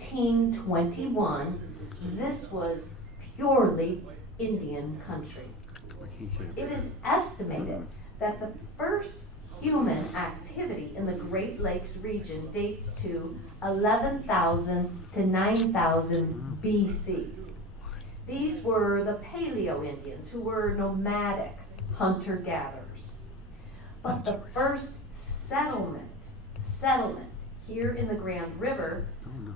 1821, this was purely Indian country. It is estimated that the first human activity in the Great Lakes region dates to 11,000 to 9,000 BC. These were the Paleo Indians, who were nomadic hunter-gatherers. But the first settlement here in the Grand River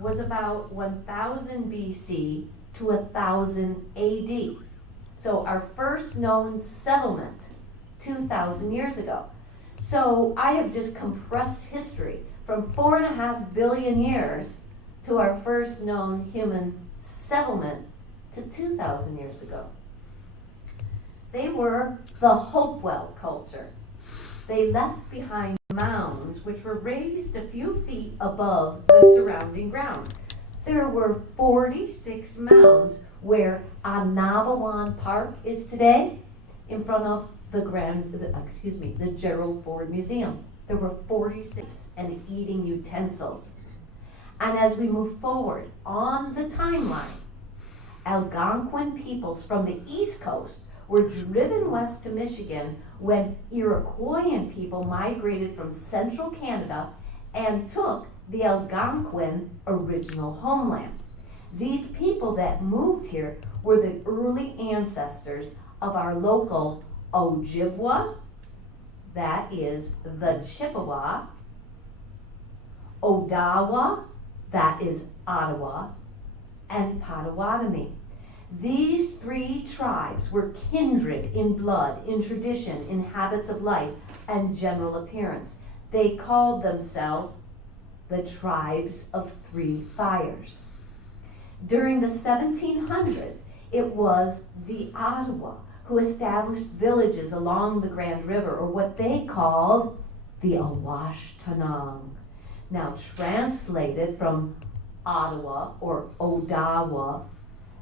was about 1000 BC to 1000 AD. So our first known settlement, 2,000 years ago. So I have just compressed history from 4.5 billion years to our first known human settlement to 2,000 years ago. They were the Hopewell Culture. They left behind mounds which were raised a few feet above the surrounding ground. There were 46 mounds where Anabawan Park is today, in front of the Gerald Ford Museum. There were 46 and eating utensils. And as we move forward on the timeline, Algonquin peoples from the East Coast were driven west to Michigan when Iroquoian people migrated from central Canada and took the Algonquin original homeland. These people that moved here were the early ancestors of our local Ojibwa, that is the Chippewa, Odawa, that is Ottawa, and Potawatomi. These three tribes were kindred in blood, in tradition, in habits of life, and general appearance. They called themselves the Tribes of Three Fires. During the 1700s, it was the Ottawa who established villages along the Grand River, or what they called the Awashtanang. Now translated from Ottawa or Odawa,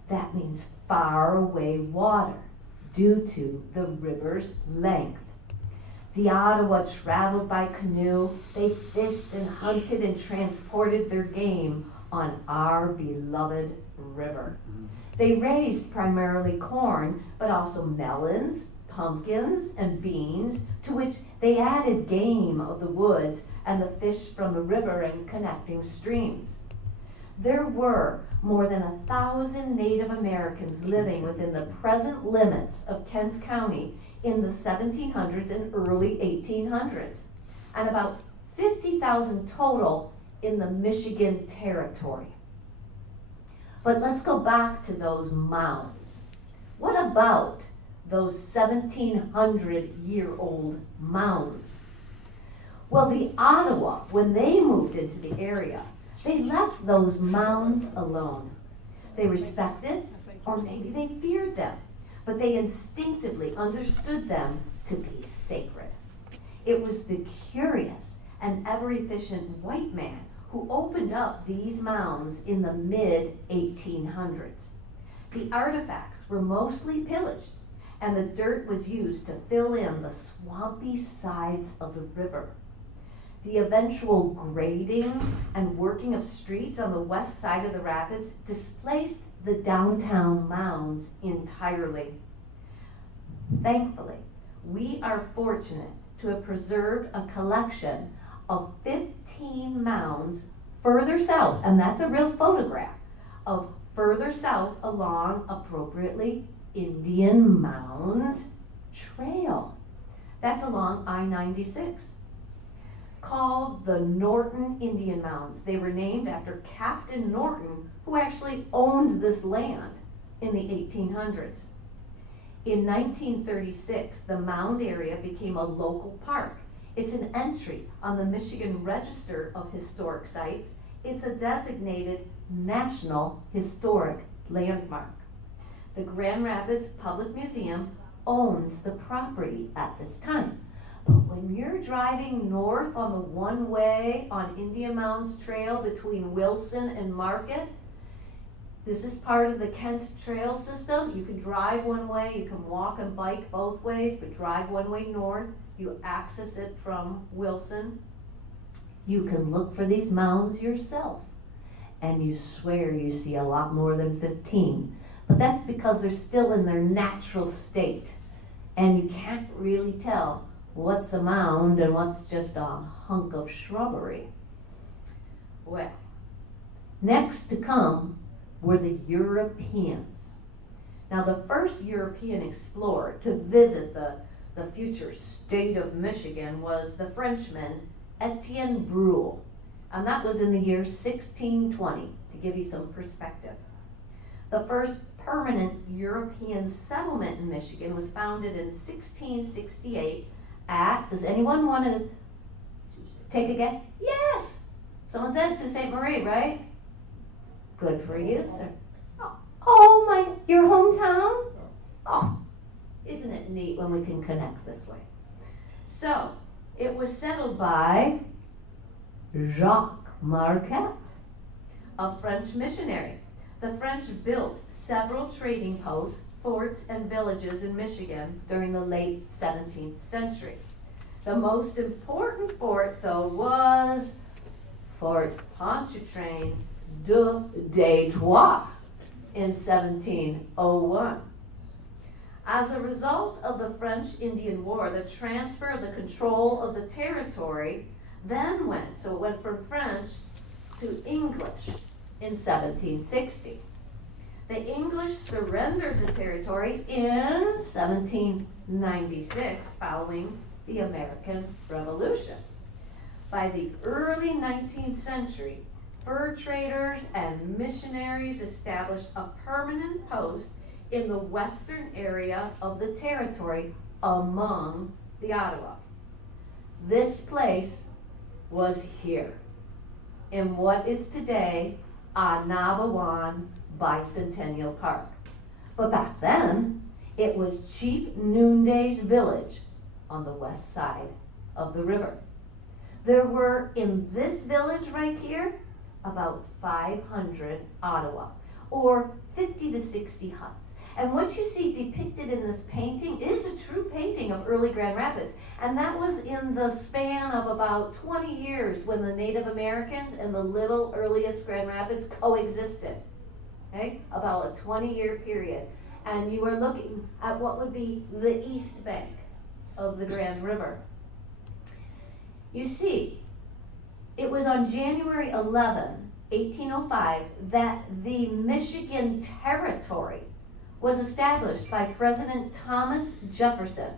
that means far away water, due to the river's length. The Ottawa traveled by canoe. They fished and hunted and transported their game on our beloved river. They raised primarily corn, but also melons, pumpkins, and beans, to which they added game of the woods and the fish from the river and connecting streams. There were more than 1,000 Native Americans living within the present limits of Kent County in the 1700s and early 1800s, and about 50,000 total in the Michigan Territory. But let's go back to those mounds. What about those 1,700-year-old mounds? Well, the Ottawa, when they moved into the area, they left those mounds alone. They respected, or maybe they feared them, but they instinctively understood them to be sacred. It was the curious and ever-efficient white man who opened up these mounds in the mid-1800s. The artifacts were mostly pillaged, and the dirt was used to fill in the swampy sides of the river. The eventual grading and working of streets on the west side of the rapids displaced the downtown mounds entirely. Thankfully, we are fortunate to have preserved a collection of 15 mounds further south, and that's a real photograph of further south along appropriately Indian Mounds Trail. That's along I-96. Called the Norton Indian Mounds. They were named after Captain Norton, who actually owned this land in the 1800s. In 1936, the mound area became a local park. It's an entry on the Michigan Register of Historic Sites. It's a designated National Historic Landmark. The Grand Rapids Public Museum owns the property at this time. But when you're driving north on the one-way on Indian Mounds Trail between Wilson and Market, this is part of the Kent Trail system. You can drive one way, you can walk and bike both ways, but drive one way north. You access it from Wilson. You can look for these mounds yourself. and you swear you see a lot more than 15. But that's because they're still in their natural state, and you can't really tell what's a mound and what's just a hunk of shrubbery. Well, next to come were the Europeans. Now, the first European explorer to visit the future state of Michigan was the Frenchman Etienne Brule, and that was in the year 1620, to give you some perspective. The first permanent European settlement in Michigan was founded in 1668 at, does anyone want to take a guess? Yes! Someone said Sault Ste. Marie, right? Good for you, sir. Oh my, your hometown? Oh, isn't it neat when we can connect this way? So, it was settled by Jacques Marquette, a French missionary. The French built several trading posts, forts, and villages in Michigan during the late 17th century. The most important fort, though, was Fort Pontchartrain de Detroit in 1701. As a result of the French-Indian War, the transfer of the control of the territory then went from French to English in 1760. The English surrendered the territory in 1796 following the American Revolution. By the early 19th century, fur traders and missionaries established a permanent post in the western area of the territory among the Ottawa. This place was here, in what is today Anabawan Bicentennial Park. But back then, it was Chief Noonday's village on the west side of the river. There were, in this village right here, about 500 Ottawa, or 50 to 60 huts. And what you see depicted in this painting is a true painting of early Grand Rapids. And that was in the span of about 20 years when the Native Americans and the little earliest Grand Rapids coexisted. Okay? About a 20-year period. And you are looking at what would be the east bank of the Grand River. You see, it was on January 11, 1805, that the Michigan Territory was established by President Thomas Jefferson,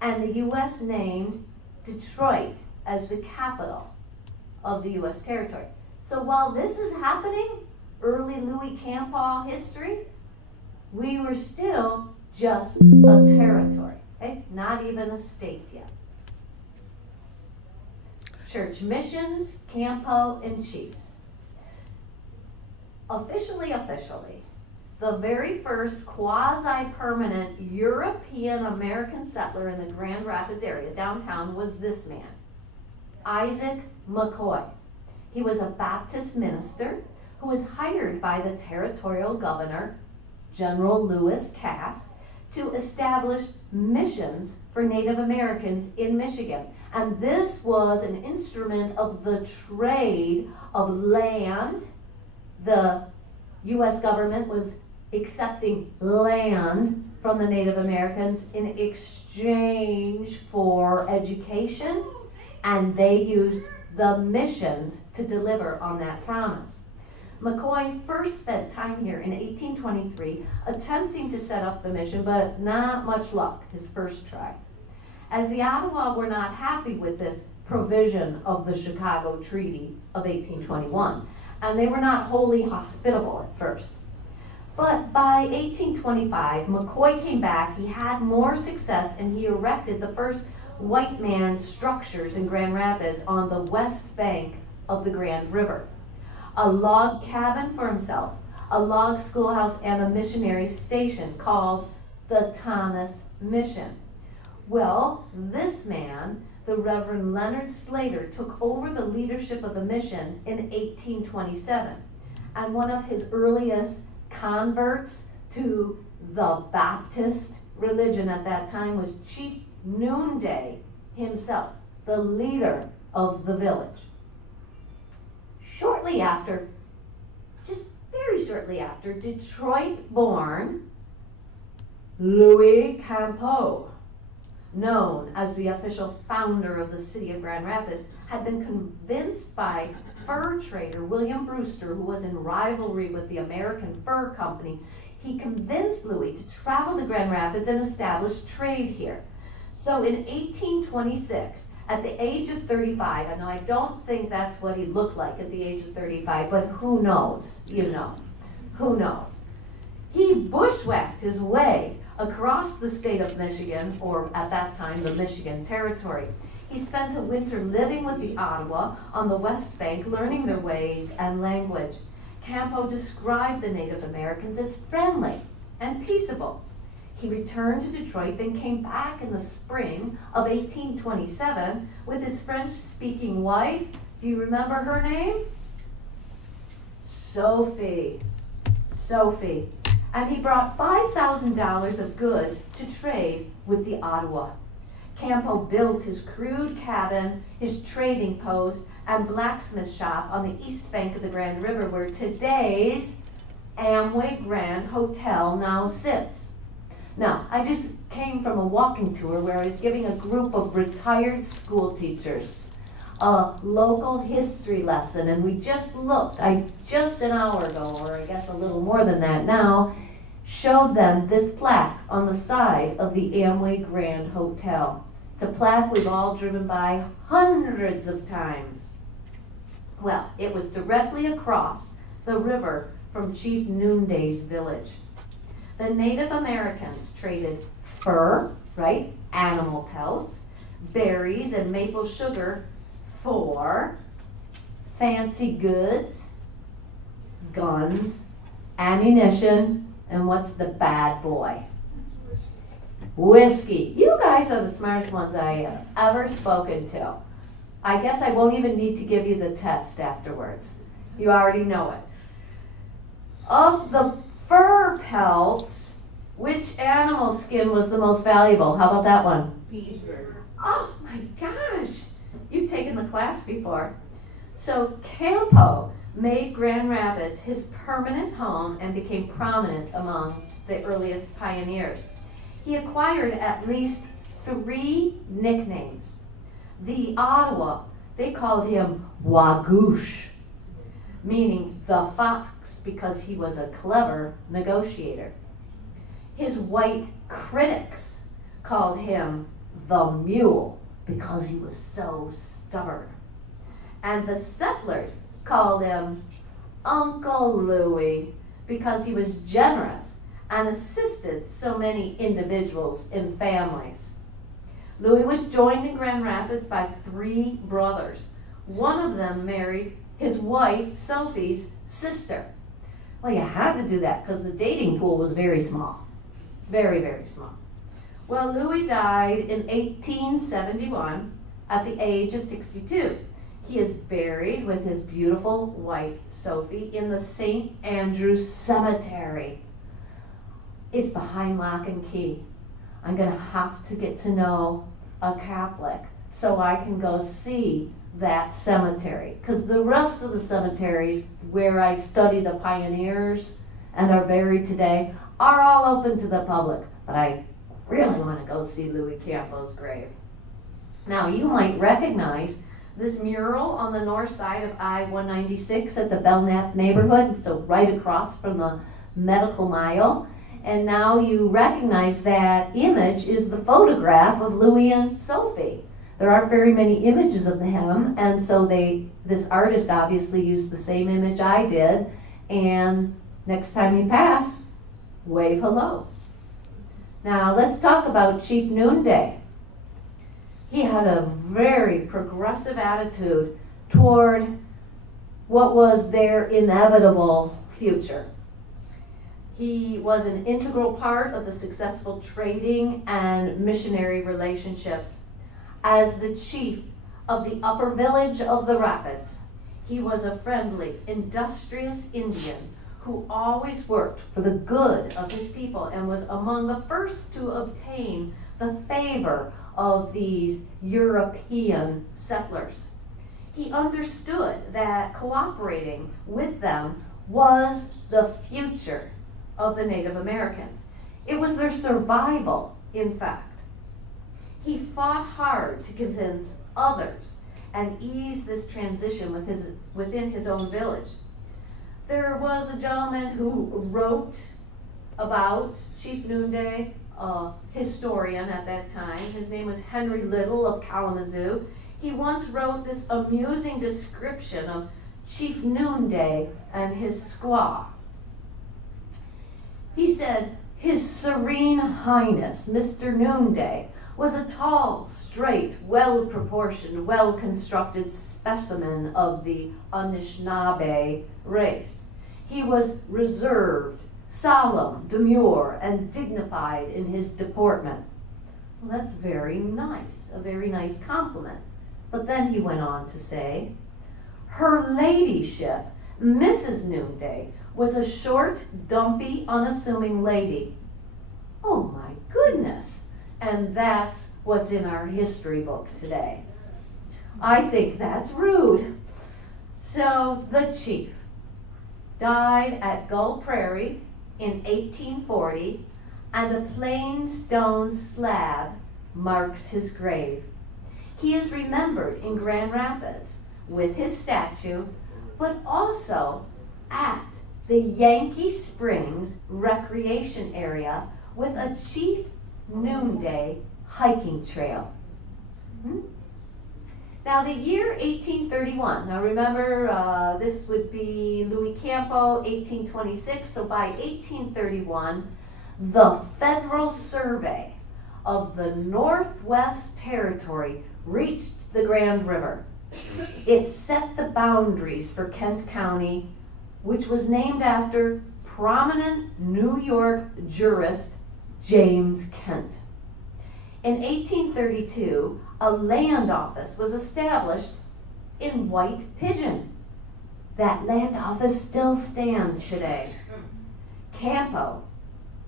and the U.S. named Detroit as the capital of the U.S. territory. So while this is happening, early Louie campo history, we were still just a territory, okay? Not even a state yet. Church missions, campo, and chiefs. Officially, the very first quasi-permanent European American settler in the Grand Rapids area, downtown, was this man, Isaac McCoy. He was a Baptist minister who was hired by the territorial governor, General Lewis Cass, to establish missions for Native Americans in Michigan. And this was an instrument of the trade of land. The U.S. government was accepting land from the Native Americans in exchange for education, and they used the missions to deliver on that promise. McCoy first spent time here in 1823 attempting to set up the mission, but not much luck his first try. As the Ottawa were not happy with this provision of the Chicago Treaty of 1821, and they were not wholly hospitable at first. But by 1825, McCoy came back, he had more success, and he erected the first white man's structures in Grand Rapids on the west bank of the Grand River. A log cabin for himself, a log schoolhouse, and a missionary station called the Thomas Mission. Well, this man, the Reverend Leonard Slater, took over the leadership of the mission in 1827. And one of his earliest converts to the Baptist religion at that time was Chief Noonday himself, the leader of the village. Shortly after Fairly shortly after, Detroit-born Louie Campo, known as the official founder of the city of Grand Rapids, had been convinced by fur trader William Brewster, who was in rivalry with the American Fur Company. He convinced Louie to travel to Grand Rapids and establish trade here. So in 1826, at the age of 35, and I don't think that's what he looked like at the age of 35, but who knows, who knows. He bushwhacked his way across the state of Michigan, or at that time, the Michigan Territory. He spent a winter living with the Ottawa on the West Bank, learning their ways and language. Campo described the Native Americans as friendly and peaceable. He returned to Detroit, then came back in the spring of 1827 with his French-speaking wife. Do you remember her name? Sophie. And he brought $5,000 of goods to trade with the Ottawa. Campo built his crude cabin, his trading post, and blacksmith shop on the east bank of the Grand River, where today's Amway Grand Hotel now sits. Now, I just came from a walking tour where I was giving a group of retired school teachers a local history lesson, and we just looked, just an hour ago, or I guess a little more than that now, showed them this plaque on the side of the Amway Grand Hotel. It's a plaque we've all driven by hundreds of times. Well, it was directly across the river from Chief Noonday's village. The Native Americans traded fur, right, animal pelts, berries, and maple sugar for fancy goods, guns, ammunition, and what's the bad boy? Whiskey. You guys are the smartest ones I have ever spoken to. I guess I won't even need to give you the test afterwards. You already know it. Of the fur pelts, which animal skin was the most valuable? How about that one? Beaver. Oh my gosh. You've taken the class before. So Campo made Grand Rapids his permanent home and became prominent among the earliest pioneers. He acquired at least 3 nicknames. The Ottawa, they called him Wagoosh, meaning the fox, because he was a clever negotiator. His white critics called him the Mule, because he was so stubborn. And the settlers called him Uncle Louie, because he was generous and assisted so many individuals and families. Louie was joined in Grand Rapids by 3 brothers. One of them married his wife, Sophie's sister. Well, you had to do that because the dating pool was very small. Very, very small. Well, Louie died in 1871 at the age of 62. He is buried with his beautiful wife, Sophie, in the St. Andrew's Cemetery. It's behind lock and key. I'm going to have to get to know a Catholic so I can go see that cemetery. Because the rest of the cemeteries where I study the pioneers and are buried today are all open to the public. But I really want to go see Louie Campo's grave. Now, you might recognize this mural on the north side of I-196 at the Belknap neighborhood, so right across from the medical mile. And now you recognize that image is the photograph of Louie and Sophie. There aren't very many images of them, and so this artist obviously used the same image I did, and next time you pass, wave hello. Now let's talk about Chief Noonday. He had a very progressive attitude toward what was their inevitable future. He was an integral part of the successful trading and missionary relationships. As the chief of the upper village of the Rapids, he was a friendly, industrious Indian who always worked for the good of his people and was among the first to obtain the favor of these European settlers. He understood that cooperating with them was the future of the Native Americans. It was their survival, in fact. He fought hard to convince others and ease this transition within his own village. There was a gentleman who wrote about Chief Noonday, a historian at that time. His name was Henry Little of Kalamazoo. He once wrote this amusing description of Chief Noonday and his squaw. He said, "His Serene Highness, Mr. Noonday, was a tall, straight, well-proportioned, well-constructed specimen of the Anishinaabe race. He was reserved, solemn, demure, and dignified in his deportment." Well, that's very nice, a very nice compliment. But then he went on to say, "Her ladyship, Mrs. Noonday, was a short, dumpy, unassuming lady." Oh my goodness! And that's what's in our history book today. I think that's rude. So the chief died at Gull Prairie in 1840, and a plain stone slab marks his grave. He is remembered in Grand Rapids with his statue, but also at the Yankee Springs recreation area with a Chief Noonday hiking trail. Now the year 1831, now remember this would be Louie Campo, 1826, so by 1831, the Federal Survey of the Northwest Territory reached the Grand River. It set the boundaries for Kent County, which was named after prominent New York jurist James Kent. In 1832, a land office was established in White Pigeon. That land office still stands today. Campo,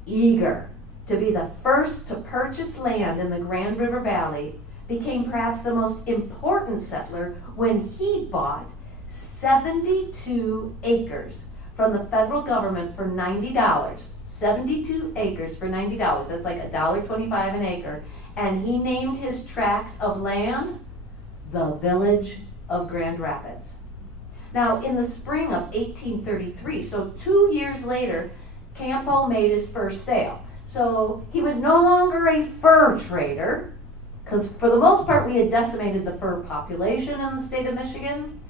eager to be the first to purchase land in the Grand River Valley, became perhaps the most important settler when he bought 72 acres from the federal government for $90. 72 acres for $90. That's like $1.25 an acre. And he named his tract of land the Village of Grand Rapids. Now, in the spring of 1833, so 2 years later, Campo made his first sale. So he was no longer a fur trader, because for the most part we had decimated the fur population in the state of Michigan.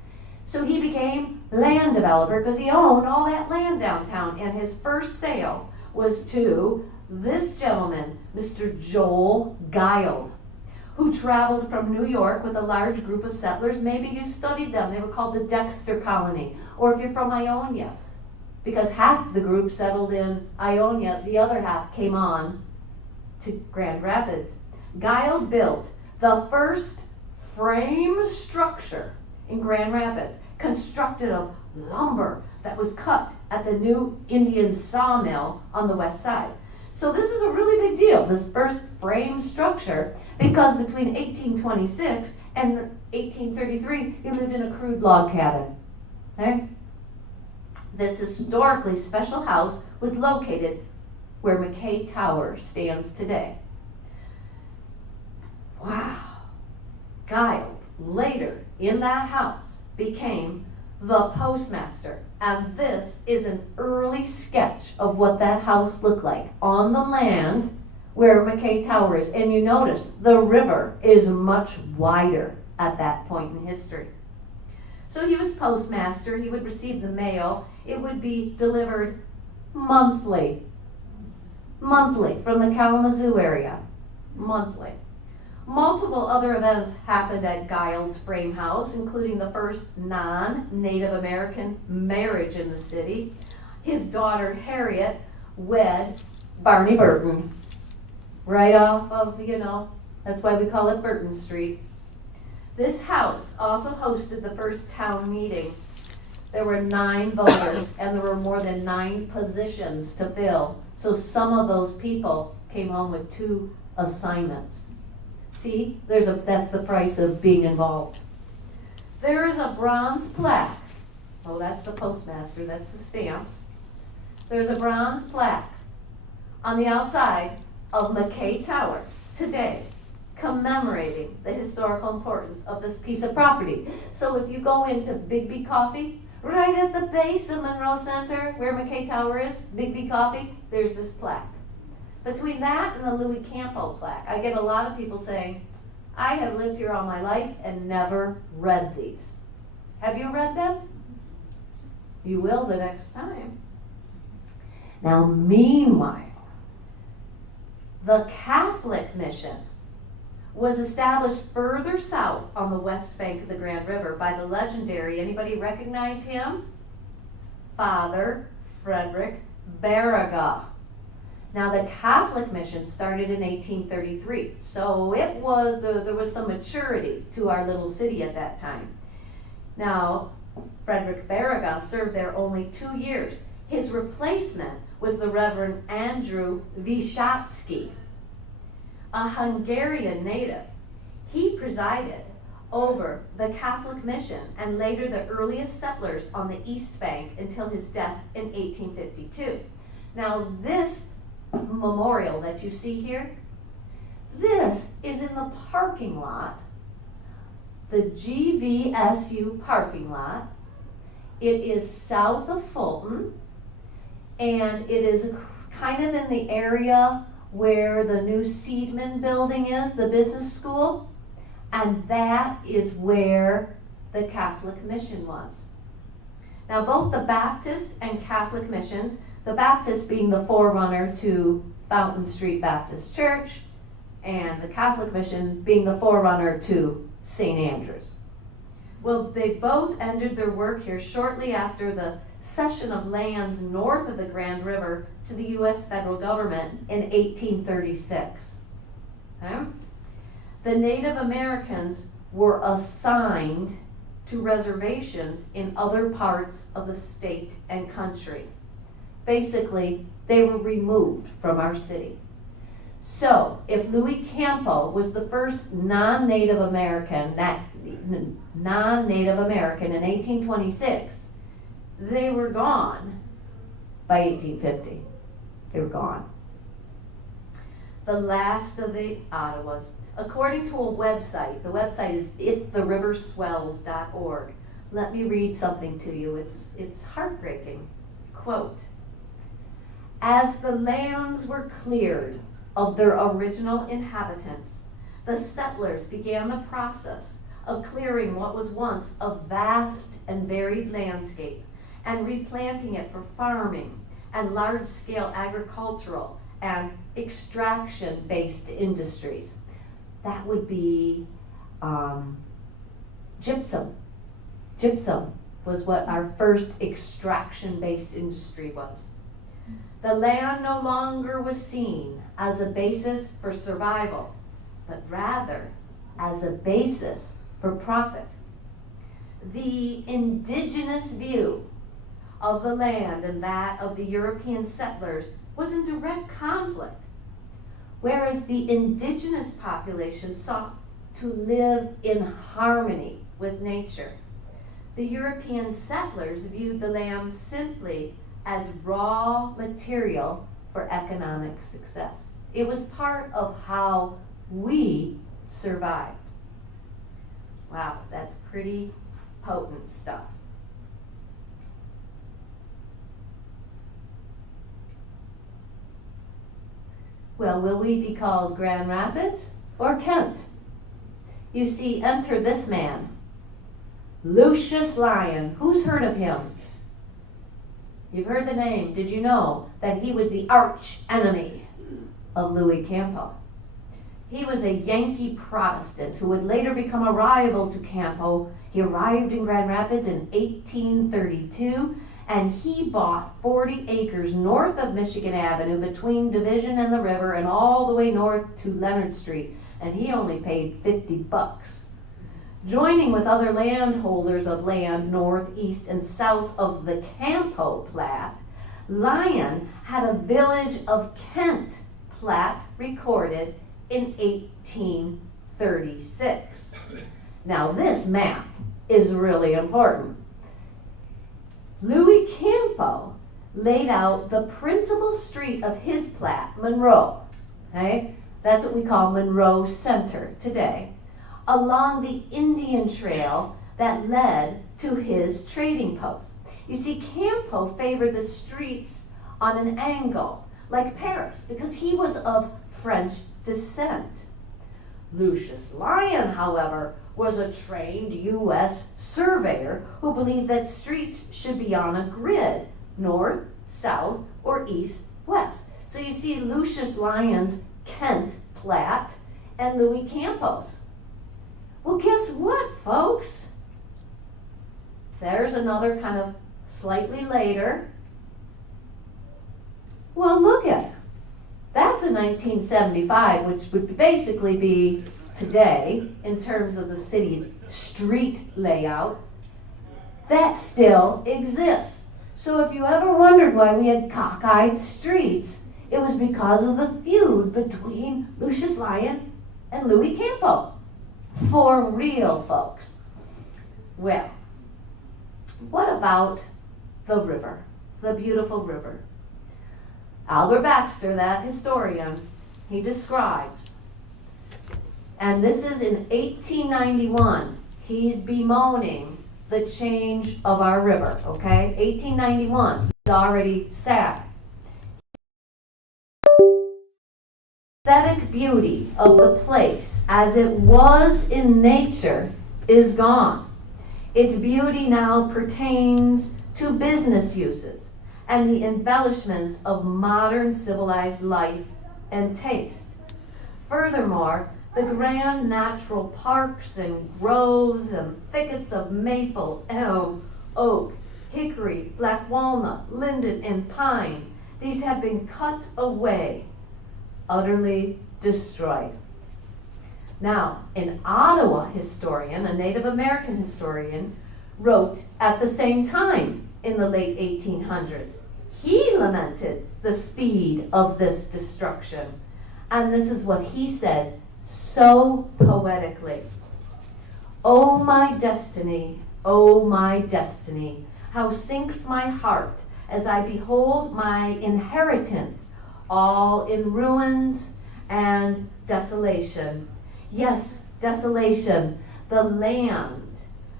So he became land developer because he owned all that land downtown. And his first sale was to this gentleman, Mr. Joel Guild, who traveled from New York with a large group of settlers. Maybe you studied them. They were called the Dexter Colony. Or if you're from Ionia, because half the group settled in Ionia, the other half came on to Grand Rapids. Guild built the first frame structure in Grand Rapids, constructed of lumber that was cut at the new Indian sawmill on the west side. So this is a really big deal, this first frame structure, because between 1826 and 1833, he lived in a crude log cabin. Okay? This historically special house was located where McKay Tower stands today. Wow. Guild, later in that house, became the postmaster. And this is an early sketch of what that house looked like on the land where McKay Tower is. And you notice the river is much wider at that point in history. So he was postmaster. He would receive the mail. It would be delivered monthly from the Kalamazoo area, monthly. Multiple other events happened at Guild's frame house, including the first non-Native American marriage in the city. His daughter Harriet wed Barney Burton, right off of, that's why we call it Burton Street. This house also hosted the first town meeting. There were 9 voters, and there were more than 9 positions to fill. So some of those people came home with 2 assignments. See, that's the price of being involved. There is a bronze plaque Oh, that's the postmaster, that's the stamps. There's a bronze plaque on the outside of McKay Tower today, commemorating the historical importance of this piece of property. So if you go into Bigby Coffee, right at the base of Monroe Center, where McKay Tower is, Bigby Coffee, there's this plaque. Between that and the Louie Campo plaque, I get a lot of people saying, I have lived here all my life and never read these. Have you read them? You will the next time. Now, meanwhile, the Catholic mission was established further south on the west bank of the Grand River by the legendary, anybody recognize him? Father Frederick Barraga. Now, the Catholic mission started in 1833, so there was some maturity to our little city at that time. Now, Frederick Barraga served there only 2 years. His replacement was the Reverend Andrew Wyszacki, a Hungarian native. He presided over the Catholic mission and later the earliest settlers on the East Bank until his death in 1852. Now, this memorial that you see here, this is in the parking lot, the GVSU parking lot. It is south of Fulton, and it is kind of in the area where the new Seidman building is, the business school, and that is where the Catholic mission was. Now, both the Baptist and Catholic missions, the Baptist being the forerunner to Fountain Street Baptist Church, and the Catholic mission being the forerunner to St. Andrews. Well, they both ended their work here shortly after the cession of lands north of the Grand River to the U.S. federal government in 1836. Okay? The Native Americans were assigned to reservations in other parts of the state and country. Basically, they were removed from our city. So, if Louie Campo was the first non-Native American in 1826, they were gone by 1850. They were gone. The last of the Ottawas. According to a website, the website is iftheriverswells.org. Let me read something to you. It's heartbreaking. Quote, as the lands were cleared of their original inhabitants, the settlers began the process of clearing what was once a vast and varied landscape and replanting it for farming and large-scale agricultural and extraction-based industries. That would be gypsum. Gypsum was what our first extraction-based industry was. The land no longer was seen as a basis for survival, but rather as a basis for profit. The indigenous view of the land and that of the European settlers was in direct conflict, whereas the indigenous population sought to live in harmony with nature. The European settlers viewed the land simply as raw material for economic success. It was part of how we survived. Wow, that's pretty potent stuff. Well, will we be called Grand Rapids or Kent? You see, enter this man, Lucius Lion. Who's heard of him? You've heard the name. Did you know that he was the arch enemy of Louie Campo? He was a Yankee Protestant who would later become a rival to Campo. He arrived in Grand Rapids in 1832, and he bought 40 acres north of Michigan Avenue between Division and the river and all the way north to Leonard Street, and he only paid $50. Joining with other landholders of land north, east, and south of the Campo Plat, Lion had a village of Kent plat recorded in 1836. Now, this map is really important. Louie Campo laid out the principal street of his plat, Monroe, okay? That's what we call Monroe Center today, along the Indian Trail that led to his trading post. You see, Campo favored the streets on an angle, like Paris, because he was of French descent. Lucius Lion, however, was a trained U.S. surveyor who believed that streets should be on a grid, north, south, or east, west. So you see Lucius Lyon's Kent Plat and Louie Campo's. Well, guess what, folks? There's another kind of slightly later. Well, look at it. That's a 1975, which would basically be today in terms of the city street layout. That still exists. So if you ever wondered why we had cockeyed streets, it was because of the feud between Lucius Lion and Louie Campo. For real, folks. Well, what about the river, the beautiful river? Albert Baxter, that historian, he describes, and this is in 1891, he's bemoaning the change of our river, okay? 1891, he's already sad. Aesthetic beauty of the place as it was in nature is gone. Its beauty now pertains to business uses and the embellishments of modern civilized life and taste. Furthermore, the grand natural parks and groves and thickets of maple, elm, oak, hickory, black walnut, linden, and pine, these have been cut away, utterly destroyed. Now, an Ottawa historian, a Native American historian, wrote at the same time in the late 1800s. He lamented the speed of this destruction. And this is what he said so poetically. "Oh my destiny, how sinks my heart as I behold my inheritance all in ruins and desolation. Yes, desolation, the land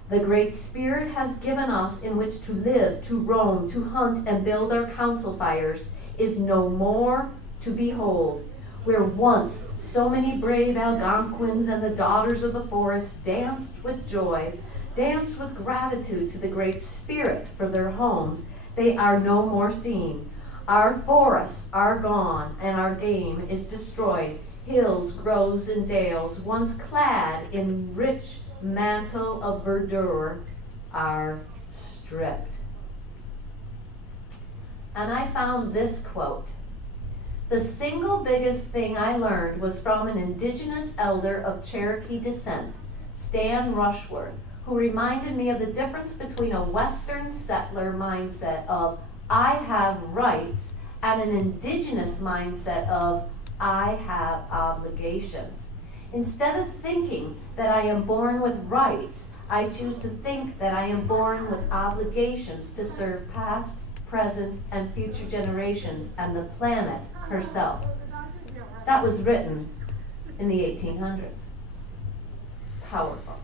the Great Spirit has given us in which to live, to roam, to hunt, and build our council fires, is no more to behold. Where once so many brave Algonquins and the daughters of the forest danced with joy, danced with gratitude to the Great Spirit for their homes, they are no more seen. Our forests are gone, and our game is destroyed. Hills, groves, and dales, once clad in rich mantle of verdure, are stripped." And I found this quote. "The single biggest thing I learned was from an indigenous elder of Cherokee descent, Stan Rushworth, who reminded me of the difference between a Western settler mindset of I have rights and an indigenous mindset of I have obligations. Instead of thinking that I am born with rights, I choose to think that I am born with obligations to serve past, present, and future generations and the planet herself." That was written in the 1800s. Powerful.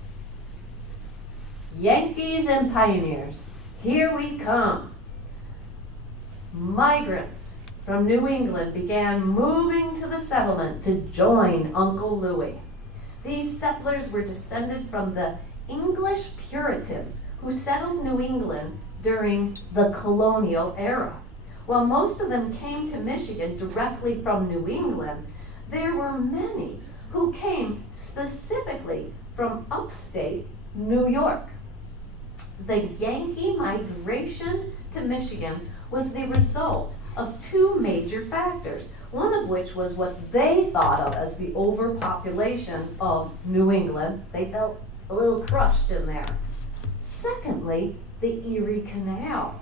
Yankees and pioneers, here we come. Migrants from New England began moving to the settlement to join Uncle Louie. These settlers were descended from the English Puritans who settled New England during the colonial era. While most of them came to Michigan directly from New England, there were many who came specifically from upstate New York. The Yankee migration to Michigan was the result of two major factors, one of which was what they thought of as the overpopulation of New England. They felt a little crushed in there. Secondly, the Erie Canal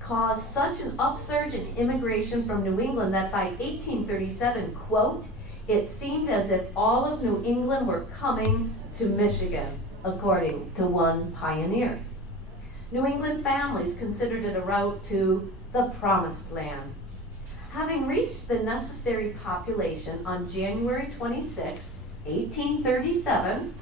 caused such an upsurge in immigration from New England that by 1837, quote, "it seemed as if all of New England were coming to Michigan," according to one pioneer. New England families considered it a route to the promised land. Having reached the necessary population on January 26, 1837,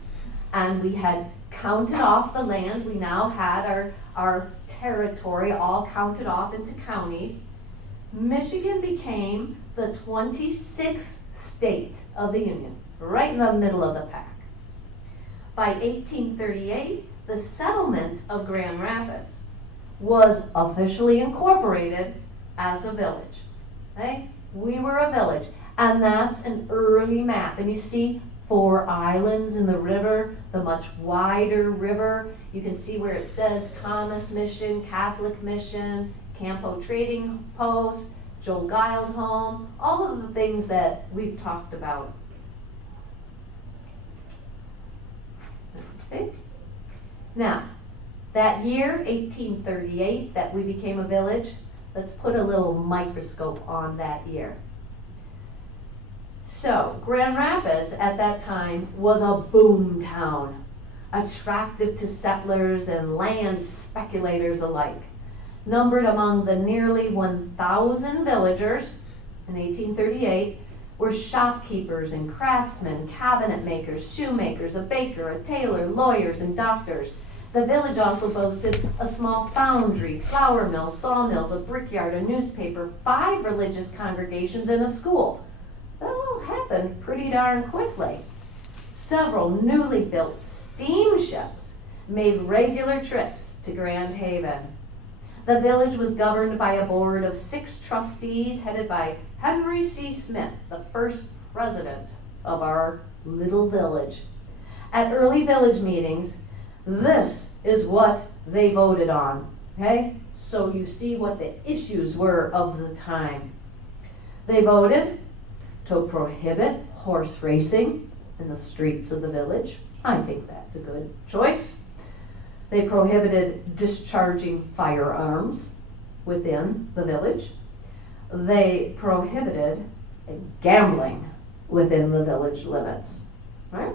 and we had counted off the land, we now had our territory all counted off into counties, Michigan became the 26th state of the Union, right in the middle of the pack. By 1838, the settlement of Grand Rapids was officially incorporated as a village. Okay? We were a village, and that's an early map. And you see 4 islands in the river, the much wider river. You can see where it says Thomas Mission, Catholic Mission, Campo Trading Post, Joel Guild Home, all of the things that we've talked about. Okay. Now, that year, 1838, that we became a village, let's put a little microscope on that year. So, Grand Rapids at that time was a boom town, attractive to settlers and land speculators alike. Numbered among the nearly 1,000 villagers in 1838 were shopkeepers and craftsmen, cabinet makers, shoemakers, a baker, a tailor, lawyers, and doctors. The village also boasted a small foundry, flour mill, sawmills, a brickyard, a newspaper, 5 religious congregations, and a school. That all happened pretty darn quickly. Several newly built steamships made regular trips to Grand Haven. The village was governed by a board of 6 trustees headed by Henry C. Smith, the first president of our little village. At early village meetings, this is what they voted on, okay? So you see what the issues were of the time. They voted to prohibit horse racing in the streets of the village. I think that's a good choice. They prohibited discharging firearms within the village. They prohibited gambling within the village limits, right?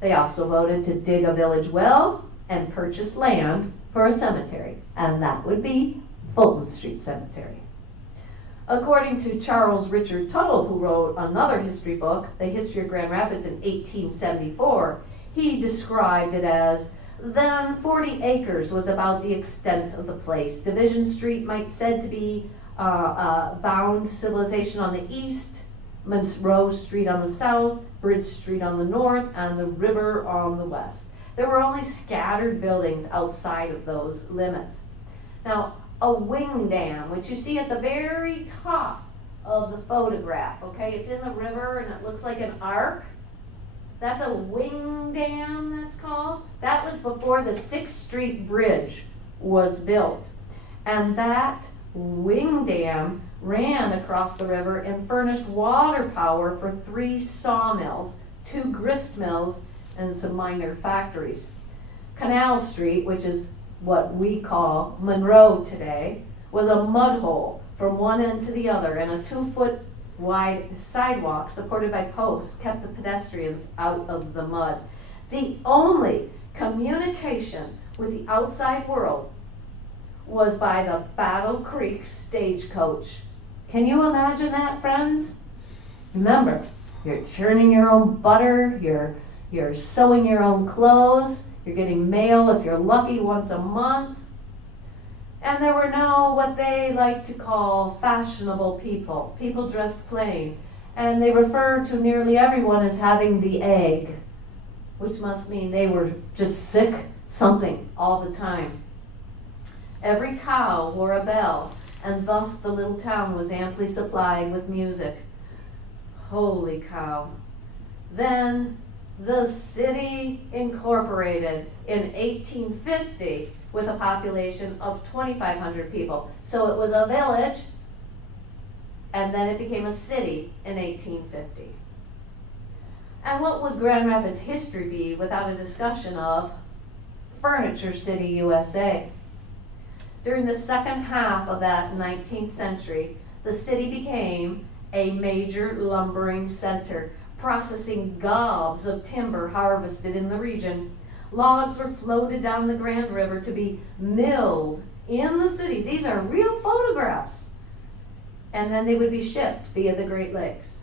They also voted to dig a village well and purchase land for a cemetery, and that would be Fulton Street Cemetery. According to Charles Richard Tuttle, who wrote another history book, The History of Grand Rapids, in 1874, he described it as, then 40 acres was about the extent of the place. Division Street might said to be bound civilization on the east, Monroe Street on the south, Bridge Street on the north, and the river on the west. There were only scattered buildings outside of those limits. Now, a wing dam, which you see at the very top of the photograph, okay? It's in the river and it looks like an arc. That's a wing dam, that's called. That was before the 6th Street Bridge was built. And that wing dam ran across the river and furnished water power for 3 sawmills, 2 grist mills, and some minor factories. Canal Street, which is what we call Monroe today, was a mud hole from one end to the other, and a 2-foot wide sidewalk supported by posts kept the pedestrians out of the mud. The only communication with the outside world was by the Battle Creek stagecoach. Can you imagine that, friends? Remember, you're churning your own butter, you're sewing your own clothes, you're getting mail if you're lucky once a month. And there were no what they like to call fashionable people, people dressed plain. And they refer to nearly everyone as having the egg, which must mean they were just sick something all the time. Every cow wore a bell, and thus the little town was amply supplied with music. Holy cow. Then the city incorporated in 1850 with a population of 2,500 people. So it was a village, and then it became a city in 1850. And what would Grand Rapids history be without a discussion of Furniture City, USA? During the second half of that 19th century, the city became a major lumbering center, processing gobs of timber harvested in the region. Logs were floated down the Grand River to be milled in the city. These are real photographs. And then they would be shipped via the Great Lakes.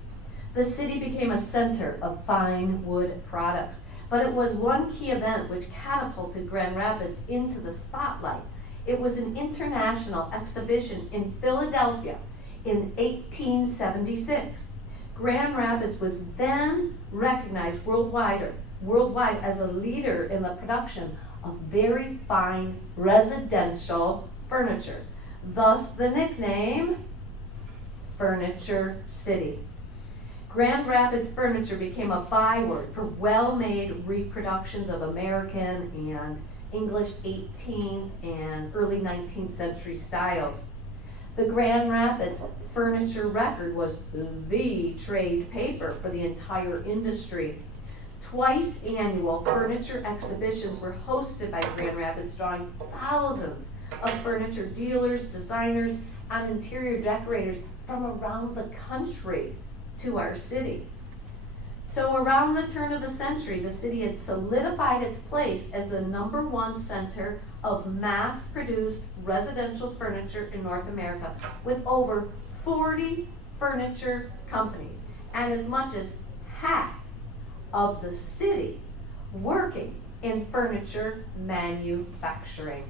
The city became a center of fine wood products. But it was one key event which catapulted Grand Rapids into the spotlight. It was an international exhibition in Philadelphia in 1876. Grand Rapids was then recognized worldwide as a leader in the production of very fine residential furniture. Thus the nickname Furniture City. Grand Rapids furniture became a byword for well-made reproductions of American and English 18th and early 19th century styles. The Grand Rapids Furniture Record was the trade paper for the entire industry. Twice annual furniture exhibitions were hosted by Grand Rapids, drawing thousands of furniture dealers, designers, and interior decorators from around the country to our city. So around the turn of the century, the city had solidified its place as the #1 center of mass-produced residential furniture in North America, with over 40 furniture companies and as much as half of the city working in furniture manufacturing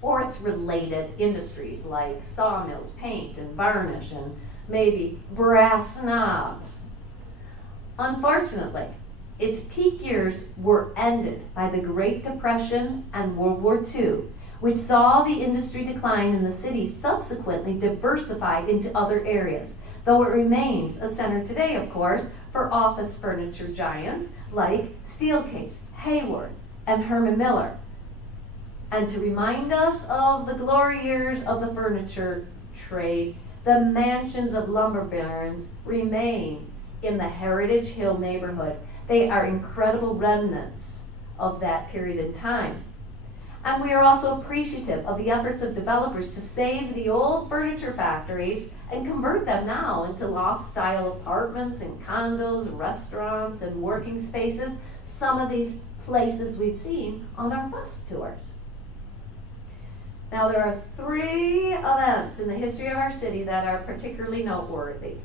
or its related industries like sawmills, paint and varnish, and maybe brass knobs. Unfortunately, its peak years were ended by the Great Depression and World War II, which saw the industry decline and the city subsequently diversified into other areas, though it remains a center today, of course, for office furniture giants like Steelcase, Hayward, and Herman Miller. And to remind us of the glory years of the furniture trade, the mansions of lumber barons remain in the Heritage Hill neighborhood. They are incredible remnants of that period in time. And we are also appreciative of the efforts of developers to save the old furniture factories and convert them now into loft-style apartments and condos, restaurants, and working spaces. Some of these places we've seen on our bus tours. Now, there are 3 events in the history of our city that are particularly noteworthy.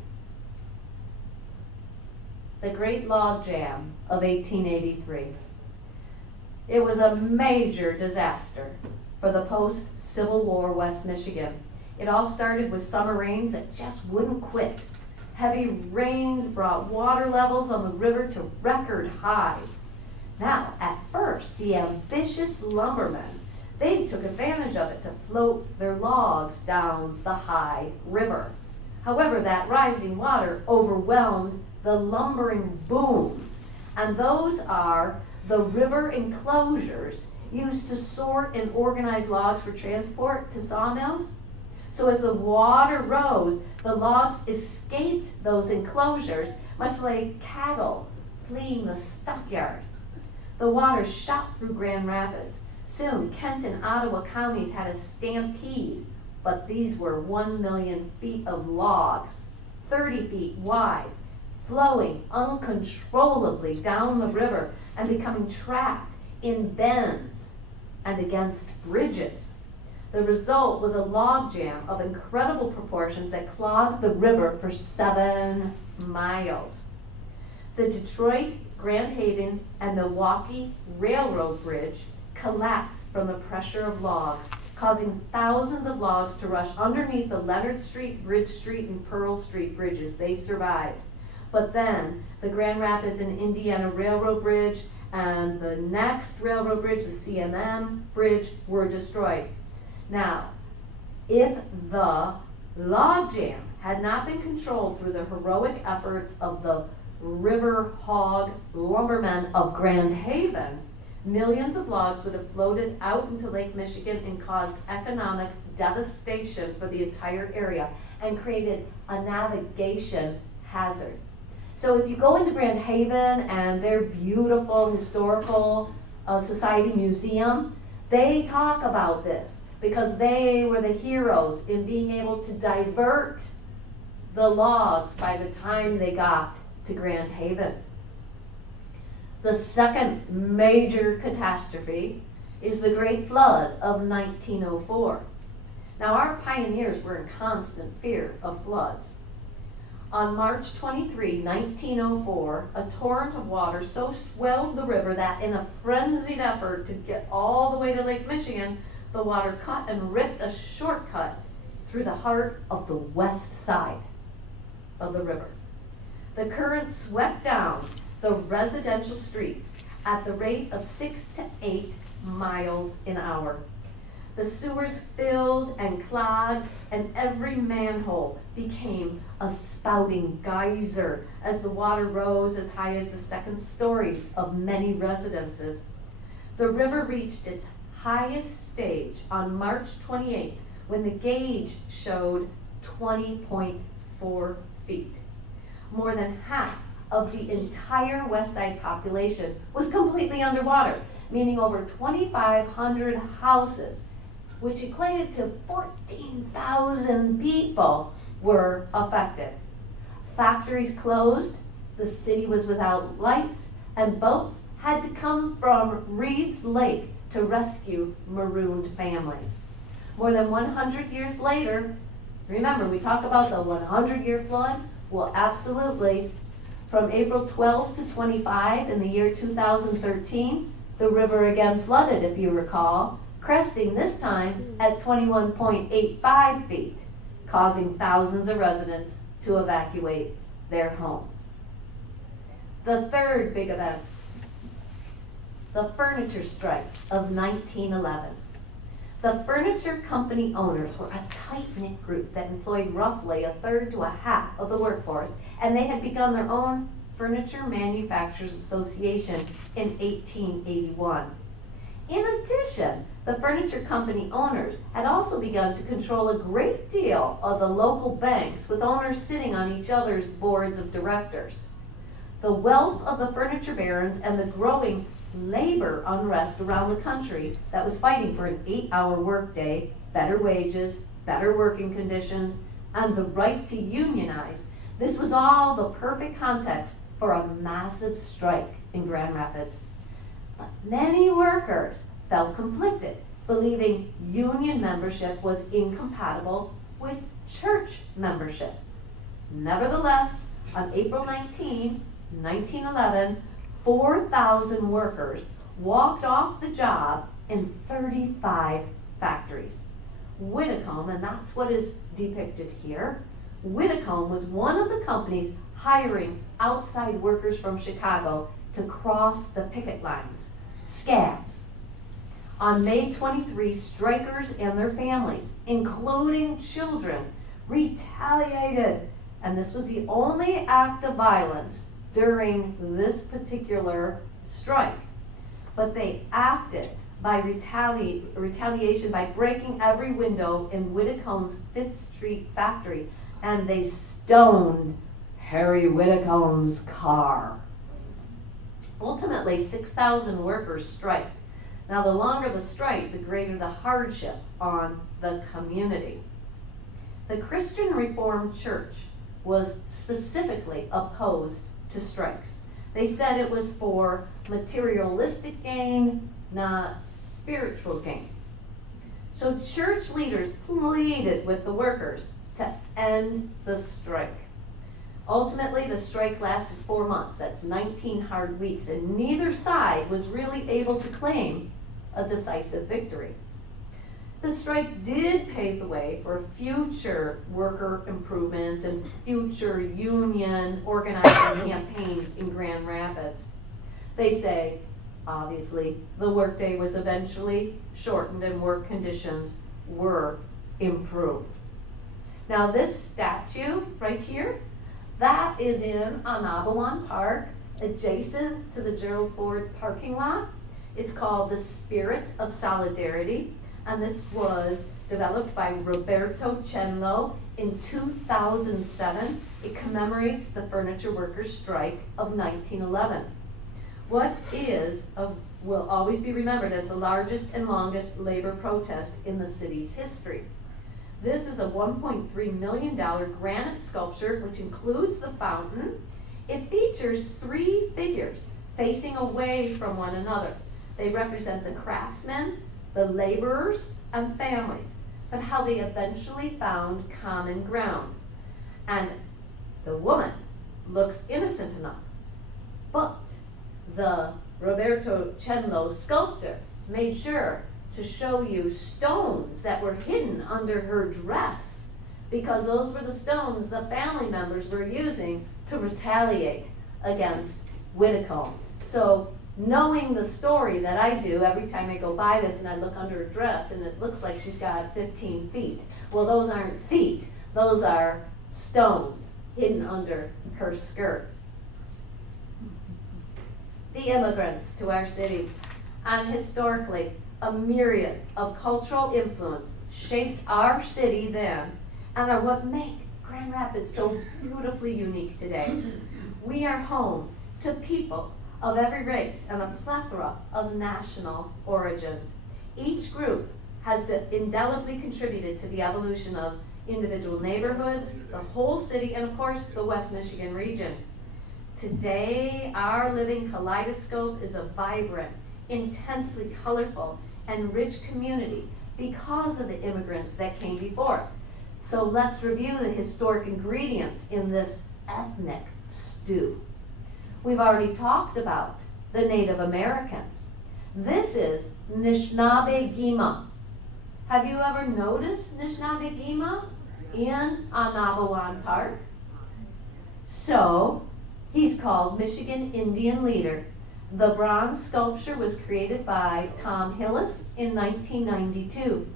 The Great Log Jam of 1883. It was a major disaster for the post-Civil War West Michigan. It all started with summer rains that just wouldn't quit. Heavy rains brought water levels on the river to record highs. Now, at first, the ambitious lumbermen, they took advantage of it to float their logs down the high river. However, that rising water overwhelmed the lumbering booms, and those are the river enclosures used to sort and organize logs for transport to sawmills. So as the water rose, the logs escaped those enclosures, much like cattle fleeing the stockyard. The water shot through Grand Rapids. Soon, Kent and Ottawa counties had a stampede, but these were 1 million feet of logs, 30 feet wide, flowing uncontrollably down the river and becoming trapped in bends and against bridges. The result was a log jam of incredible proportions that clogged the river for 7 miles. The Detroit, Grand Haven, and Milwaukee Railroad Bridge collapsed from the pressure of logs, causing thousands of logs to rush underneath the Leonard Street, Bridge Street, and Pearl Street bridges. They survived. But then the Grand Rapids and Indiana Railroad Bridge and the next railroad bridge, the CMM Bridge, were destroyed. Now, if the log jam had not been controlled through the heroic efforts of the river hog lumbermen of Grand Haven, millions of logs would have floated out into Lake Michigan and caused economic devastation for the entire area and created a navigation hazard. So if you go into Grand Haven and their beautiful historical society museum, they talk about this because they were the heroes in being able to divert the logs by the time they got to Grand Haven. The second major catastrophe is the Great Flood of 1904. Now, our pioneers were in constant fear of floods. On March 23, 1904, a torrent of water so swelled the river that in a frenzied effort to get all the way to Lake Michigan, the water cut and ripped a shortcut through the heart of the west side of the river. The current swept down the residential streets at the rate of 6 to 8 miles an hour. The sewers filled and clogged, and every manhole became a spouting geyser as the water rose as high as the second stories of many residences. The river reached its highest stage on March 28th when the gauge showed 20.4 feet. More than half of the entire West Side population was completely underwater, meaning over 2,500 houses, which equated to 14,000 people, were affected. Factories closed, the city was without lights, and boats had to come from Reed's Lake to rescue marooned families. More than 100 years later, remember we talk about the 100-year flood? Well, absolutely. From April 12 to 25 in the year 2013, the river again flooded, if you recall, cresting this time at 21.85 feet, causing thousands of residents to evacuate their homes. The third big event, the furniture strike of 1911. The furniture company owners were a tight-knit group that employed roughly a third to a half of the workforce, and they had begun their own Furniture Manufacturers Association in 1881. In addition, the furniture company owners had also begun to control a great deal of the local banks, with owners sitting on each other's boards of directors. The wealth of the furniture barons and the growing labor unrest around the country that was fighting for an 8-hour workday, better wages, better working conditions, and the right to unionize. This was all the perfect context for a massive strike in Grand Rapids. But many workers felt conflicted, believing union membership was incompatible with church membership. Nevertheless, on April 19, 1911, 4,000 workers walked off the job in 35 factories. Whitcomb, and that's what is depicted here, Whitcomb was one of the companies hiring outside workers from Chicago to cross the picket lines, scabs. On May 23, strikers and their families, including children, retaliated, and this was the only act of violence during this particular strike. But they acted by retaliation by breaking every window in Whitcomb's 5th Street factory, and they stoned Harry Whitcomb's car. Ultimately, 6,000 workers striked. Now, the longer the strike, the greater the hardship on the community. The Christian Reformed Church was specifically opposed to strikes. They said it was for materialistic gain, not spiritual gain. So church leaders pleaded with the workers to end the strike. Ultimately, the strike lasted 4 months. That's 19 hard weeks, and neither side was really able to claim a decisive victory. The strike did pave the way for future worker improvements and future union organizing campaigns in Grand Rapids. They say, obviously, the workday was eventually shortened and work conditions were improved. Now, this statue right here, that is in Anabawan Park, adjacent to the Gerald Ford parking lot. It's called the Spirit of Solidarity, and this was developed by Roberto Chenlo in 2007. It commemorates the furniture workers' strike of 1911. What will always be remembered as the largest and longest labor protest in the city's history. This is a $1.3 million granite sculpture which includes the fountain. It features 3 figures facing away from one another. They represent the craftsmen, the laborers, and families, but how they eventually found common ground. And the woman looks innocent enough, but the Roberto Chenlo sculptor made sure to show you stones that were hidden under her dress, because those were the stones the family members were using to retaliate against Whitcomb. So knowing the story that I do every time I go by this and I look under her dress and it looks like she's got 15 feet. Well, those aren't feet, those are stones hidden under her skirt. The immigrants to our city, and historically, a myriad of cultural influence shaped our city then and are what make Grand Rapids so beautifully unique today. We are home to people of every race and a plethora of national origins. Each group has indelibly contributed to the evolution of individual neighborhoods, the whole city, and of course the West Michigan region. Today, our living kaleidoscope is a vibrant, intensely colorful, and rich community because of the immigrants that came before us. So let's review the historic ingredients in this ethnic stew. We've already talked about the Native Americans. This is Nishnabegima. Have you ever noticed Nishnabegima in Anabawan Park? So, he's called Michigan Indian Leader. The bronze sculpture was created by Tom Hillis in 1992.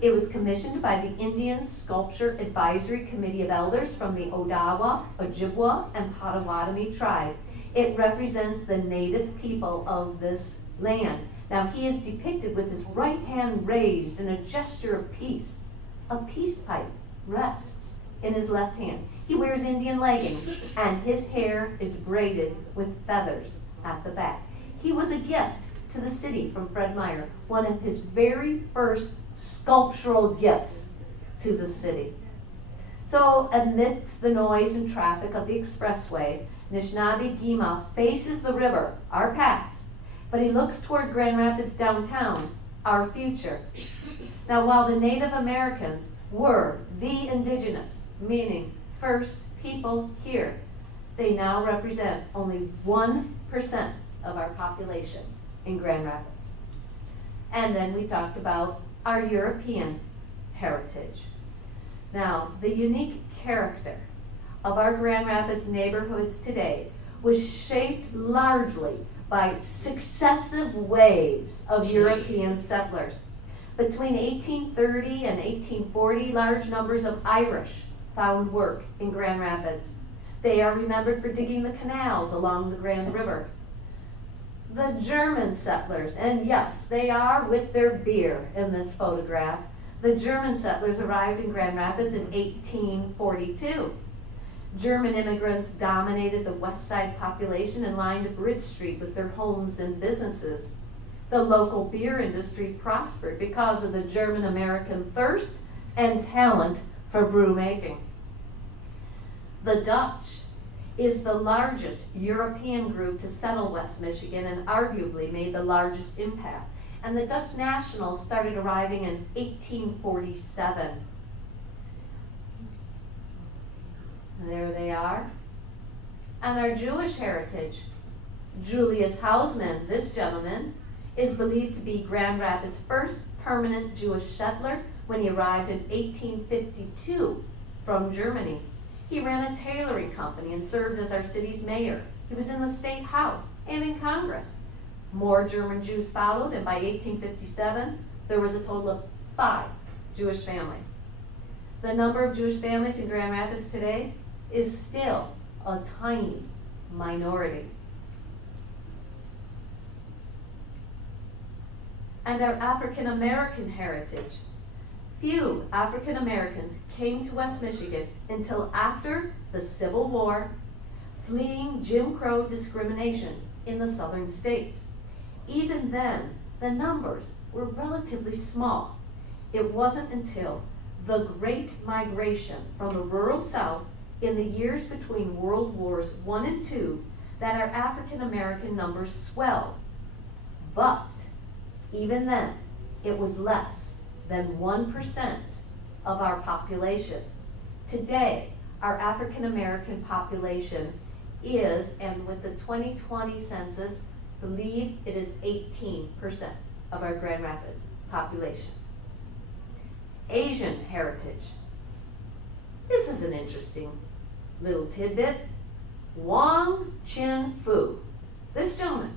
It was commissioned by the Indian Sculpture Advisory Committee of Elders from the Ottawa, Ojibwa, and Potawatomi tribe. It represents the native people of this land. Now he is depicted with his right hand raised in a gesture of peace. A peace pipe rests in his left hand. He wears Indian leggings and his hair is braided with feathers at the back. He was a gift to the city from Fred Meyer, one of his very first sculptural gifts to the city. So amidst the noise and traffic of the expressway, Nishnabegima faces the river, our past, but he looks toward Grand Rapids downtown, our future. Now, while the Native Americans were the indigenous, meaning first people here, they now represent only 1% of our population in Grand Rapids. And then we talked about our European heritage. Now, the unique character of our Grand Rapids neighborhoods today was shaped largely by successive waves of European settlers. Between 1830 and 1840, large numbers of Irish found work in Grand Rapids. They are remembered for digging the canals along the Grand River. The German settlers, and yes, they are with their beer in this photograph. The German settlers arrived in Grand Rapids in 1842. German immigrants dominated the west side population and lined Bridge Street with their homes and businesses. The local beer industry prospered because of the German-American thirst and talent for brew making. The Dutch is the largest European group to settle West Michigan and arguably made the largest impact. And the Dutch nationals started arriving in 1847. There they are. And our Jewish heritage, Julius Hausmann, this gentleman, is believed to be Grand Rapids' first permanent Jewish settler when he arrived in 1852 from Germany. He ran a tailoring company and served as our city's mayor. He was in the state house and in Congress. More German Jews followed, and by 1857, there was a total of 5 Jewish families. The number of Jewish families in Grand Rapids today is still a tiny minority. And our African American heritage. Few African Americans came to West Michigan until after the Civil War, fleeing Jim Crow discrimination in the southern states. Even then, the numbers were relatively small. It wasn't until the Great Migration from the rural South in the years between World Wars I and II that our African American numbers swelled. But even then, it was less than 1% of our population. Today, our African American population is, and with the 2020 census, believe it is 18% of our Grand Rapids population. Asian heritage. This is an interesting little tidbit. Wang Chin-fu, this gentleman,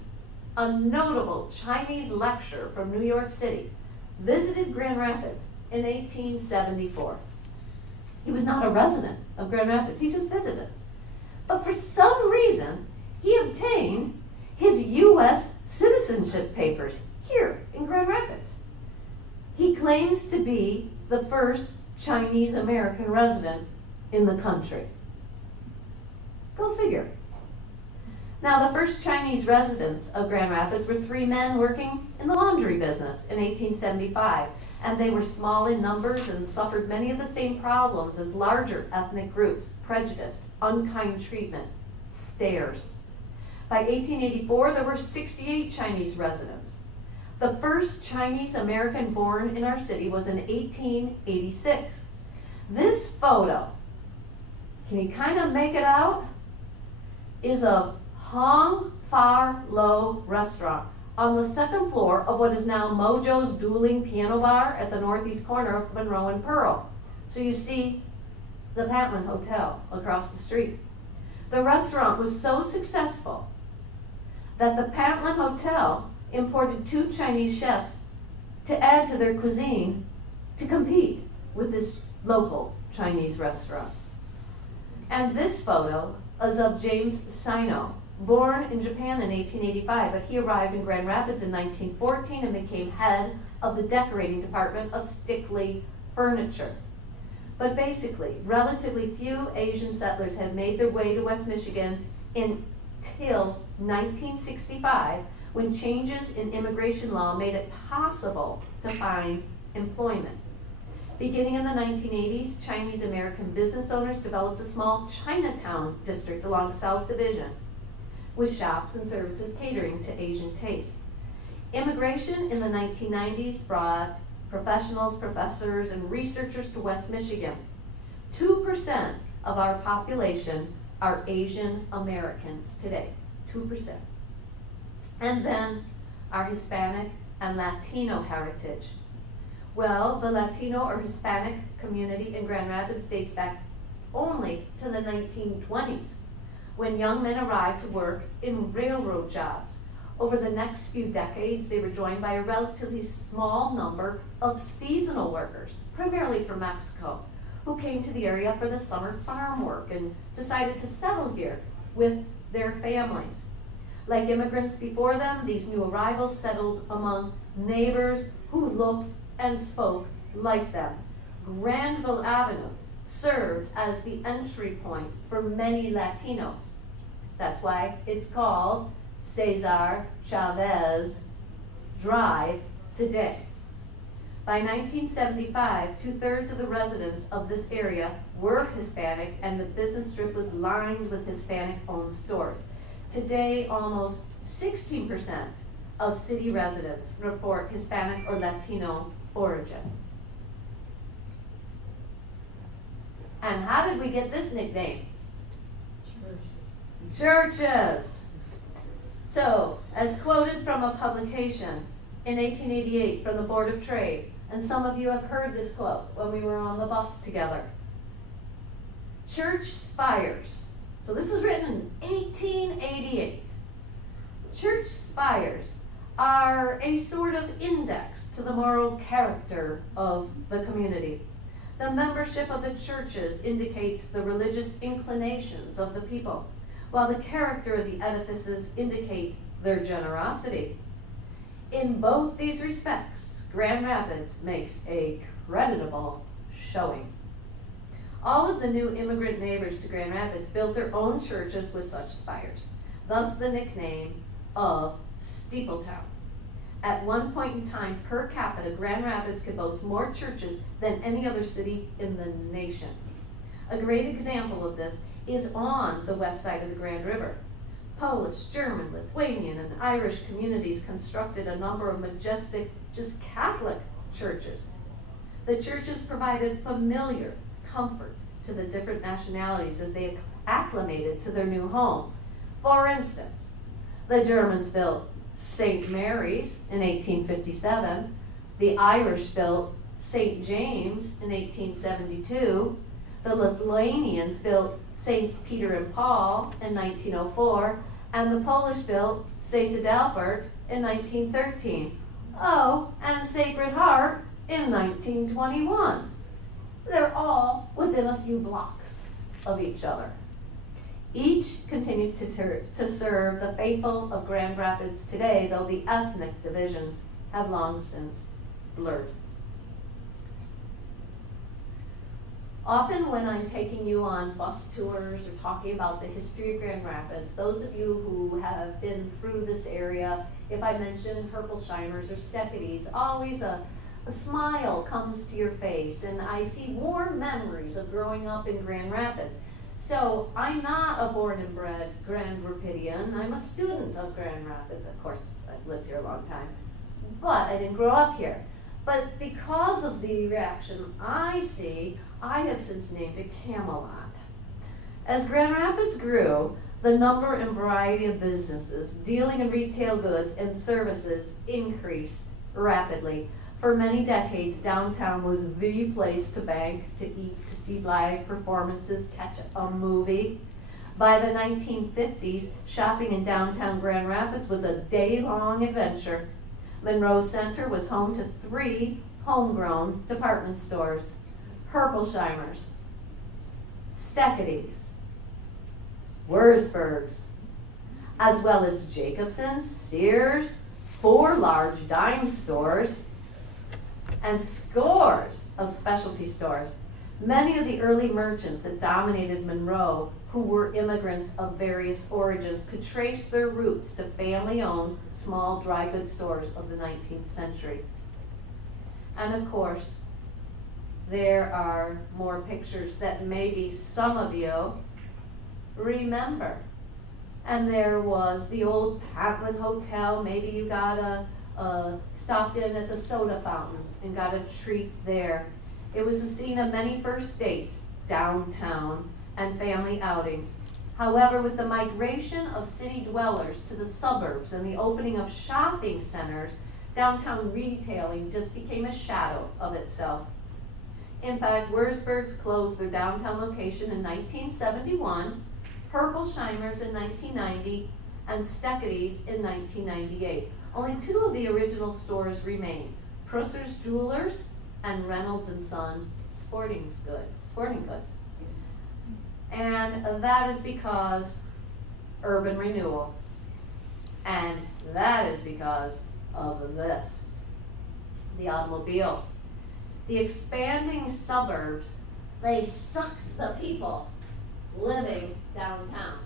a notable Chinese lecturer from New York City, visited Grand Rapids in 1874. He was not a resident of Grand Rapids, he just visited us. But for some reason, he obtained his U.S. citizenship papers here in Grand Rapids. He claims to be the first Chinese American resident in the country. Go figure. Now, the first Chinese residents of Grand Rapids were 3 men working in the laundry business in 1875, and they were small in numbers and suffered many of the same problems as larger ethnic groups: prejudice, unkind treatment, stares. By 1884, there were 68 Chinese residents. The first Chinese American born in our city was in 1886. This photo, can you kind of make it out, is of Hong Far Lo restaurant on the second floor of what is now Mojo's Dueling Piano Bar at the northeast corner of Monroe and Pearl. So you see the Patman Hotel across the street. The restaurant was so successful that the Patman Hotel imported 2 Chinese chefs to add to their cuisine to compete with this local Chinese restaurant. And this photo is of James Sino, born in Japan in 1885, but he arrived in Grand Rapids in 1914 and became head of the decorating department of Stickley Furniture. But basically, relatively few Asian settlers had made their way to West Michigan until 1965, when changes in immigration law made it possible to find employment. Beginning in the 1980s, Chinese American business owners developed a small Chinatown district along South Division, with shops and services catering to Asian tastes. Immigration in the 1990s brought professionals, professors, and researchers to West Michigan. 2% of our population are Asian Americans today, 2%. And then our Hispanic and Latino heritage. Well, the Latino or Hispanic community in Grand Rapids dates back only to the 1920s, when young men arrived to work in railroad jobs. Over the next few decades, they were joined by a relatively small number of seasonal workers, primarily from Mexico, who came to the area for the summer farm work and decided to settle here with their families. Like immigrants before them, these new arrivals settled among neighbors who looked and spoke like them. Granville Avenue served as the entry point for many Latinos. That's why it's called Cesar Chavez Drive today. By 1975, 2/3 of the residents of this area were Hispanic, and the business strip was lined with Hispanic-owned stores. Today, almost 16% of city residents report Hispanic or Latino origin. And how did we get this nickname? Churches. So, as quoted from a publication in 1888 from the Board of Trade, and some of you have heard this quote when we were on the bus together. Church spires. So this was written in 1888. Church spires are a sort of index to the moral character of the community. The membership of the churches indicates the religious inclinations of the people, while the character of the edifices indicate their generosity. In both these respects, Grand Rapids makes a creditable showing. All of the new immigrant neighbors to Grand Rapids built their own churches with such spires, thus the nickname of Steepletown. At one point in time, per capita, Grand Rapids could boast more churches than any other city in the nation. A great example of this is on the west side of the Grand River. Polish, German, Lithuanian, and Irish communities constructed a number of majestic, just Catholic churches. The churches provided familiar comfort to the different nationalities as they acclimated to their new home. For instance, the Germans built St. Mary's in 1857, the Irish built St. James in 1872, the Lithuanians built Saints Peter and Paul in 1904, and the Polish built St. Adalbert in 1913. Oh, and Sacred Heart in 1921. They're all within a few blocks of each other. Each continues to serve the faithful of Grand Rapids today, though the ethnic divisions have long since blurred. Often when I'm taking you on bus tours or talking about the history of Grand Rapids, those of you who have been through this area, if I mention Herpelsheimers or Stecketies, always a smile comes to your face, and I see warm memories of growing up in Grand Rapids. So I'm not a born and bred Grand Rapidian. I'm a student of Grand Rapids. Of course, I've lived here a long time, but I didn't grow up here. But because of the reaction I see, I have since named it Camelot. As Grand Rapids grew, the number and variety of businesses dealing in retail goods and services increased rapidly. For many decades, downtown was the place to bank, to eat, to see live performances, catch a movie. By the 1950s, shopping in downtown Grand Rapids was a day-long adventure. Monroe Center was home to 3 homegrown department stores: Herpelsheimers, Stecketies, Wurzburgs, as well as Jacobson's, Sears, 4 large dime stores, and scores of specialty stores. Many of the early merchants that dominated Monroe, who were immigrants of various origins, could trace their roots to family-owned small dry goods stores of the 19th century. And of course, there are more pictures that maybe some of you remember. And there was the old Patlin Hotel. Maybe you stopped in at the soda fountain and got a treat there. It was the scene of many first dates downtown and family outings. However, with the migration of city dwellers to the suburbs and the opening of shopping centers, downtown retailing just became a shadow of itself. In fact, Wurzburg's closed their downtown location in 1971, Herpelsheimers in 1990, and Stecketies in 1998. Only 2 of the original stores remain: Prusser's Jewelers and Reynolds & Son sporting goods. And that is because urban renewal. And that is because of this, the automobile. The expanding suburbs, they sucked the people living downtown.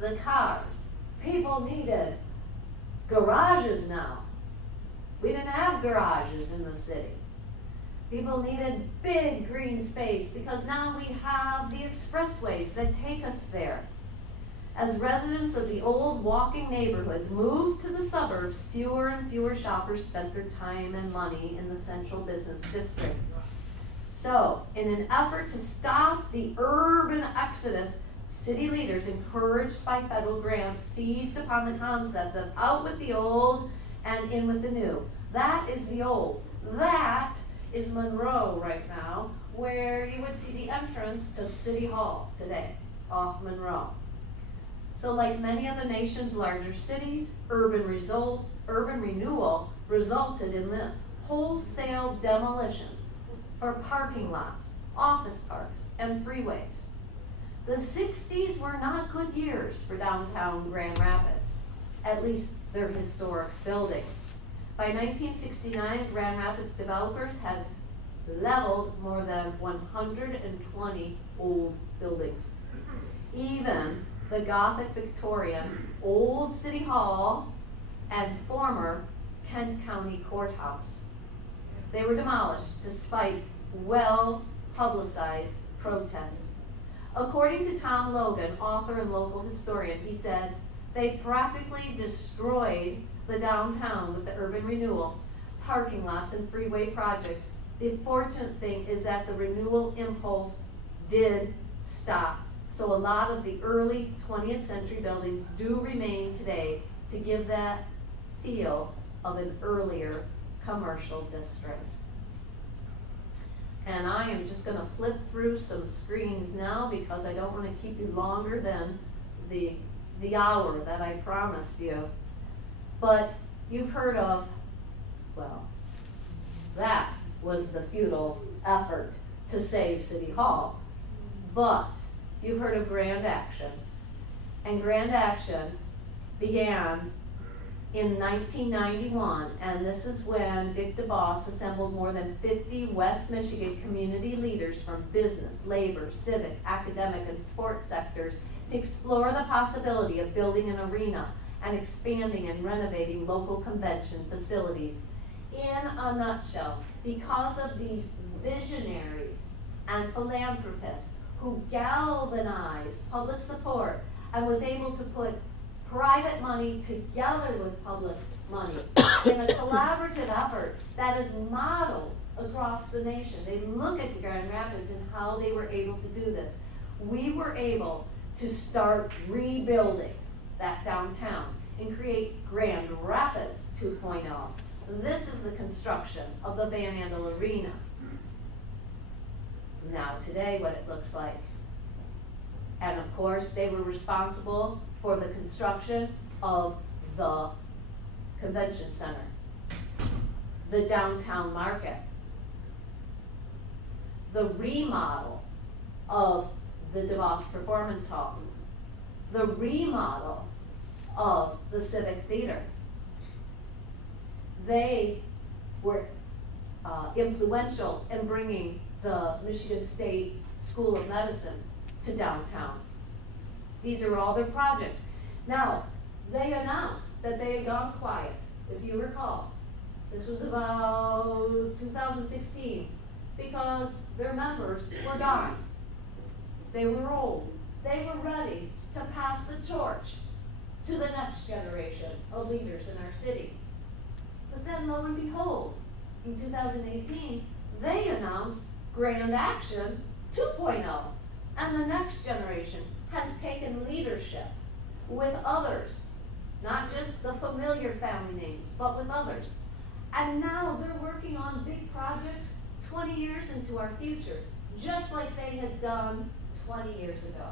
The cars. People needed garages now. We didn't have garages in the city. People needed big green space because now we have the expressways that take us there. As residents of the old walking neighborhoods moved to the suburbs, fewer and fewer shoppers spent their time and money in the central business district. So, in an effort to stop the urban exodus, city leaders, encouraged by federal grants, seized upon the concept of out with the old and in with the new. That is the old. That is Monroe right now, where you would see the entrance to City Hall today, off Monroe. So like many of the nation's larger cities, urban renewal resulted in this: wholesale demolitions for parking lots, office parks, and freeways. The 60s were not good years for downtown Grand Rapids, at least their historic buildings. By 1969, Grand Rapids developers had leveled more than 120 old buildings. Even the Gothic Victorian Old City Hall and former Kent County Courthouse. They were demolished despite well-publicized protests. According to Tom Logan, author and local historian, he said, They practically destroyed the downtown with the urban renewal, parking lots and freeway projects. The fortunate thing is that the renewal impulse did stop. So a lot of the early 20th century buildings do remain today to give that feel of an earlier commercial district. And I am just going to flip through some screens now because I don't want to keep you longer than the hour that I promised you. But you've heard of, well, that was the futile effort to save City Hall. But you've heard of Grand Action. And Grand Action began in 1991, and this is when Dick DeBoss assembled more than 50 West Michigan community leaders from business, labor, civic, academic, and sports sectors to explore the possibility of building an arena and expanding and renovating local convention facilities. In a nutshell, because of these visionaries and philanthropists who galvanized public support and was able to put private money together with public money in a collaborative effort that is modeled across the nation. They look at Grand Rapids and how they were able to do this. We were able to start rebuilding that downtown and create Grand Rapids 2.0. This is the construction of the Van Andel Arena. Now today, what it looks like. And of course, they were responsible for the construction of the convention center, the downtown market, the remodel of the DeVos Performance Hall, the remodel of the Civic Theater. They were influential in bringing the Michigan State School of Medicine to downtown. These are all their projects. Now, they announced that they had gone quiet, if you recall. This was about 2016, because their members were gone. They were old. They were ready to pass the torch to the next generation of leaders in our city. But then, lo and behold, in 2018, they announced Grand Action 2.0, and the next generation has taken leadership with others, not just the familiar family names, but with others. And now they're working on big projects 20 years into our future, just like they had done 20 years ago.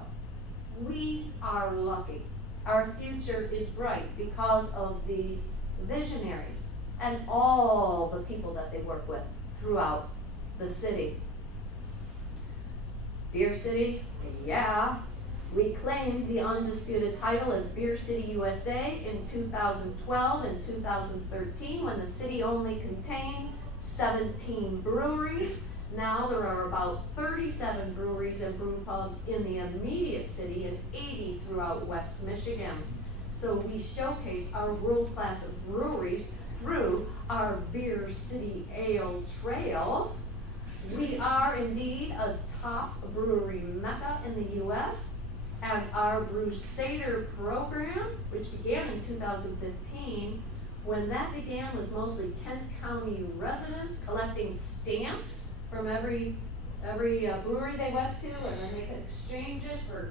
We are lucky. Our future is bright because of these visionaries and all the people that they work with throughout the city. Beer City, yeah. We claimed the undisputed title as Beer City, USA in 2012 and 2013 when the city only contained 17 breweries. Now there are about 37 breweries and brew pubs in the immediate city and 80 throughout West Michigan. So we showcase our world-class breweries through our Beer City Ale Trail. We are indeed a top brewery mecca in the U.S., and our Brusader program, which began in 2015, when that began was mostly Kent County residents collecting stamps from every brewery they went to, and then they could exchange it for,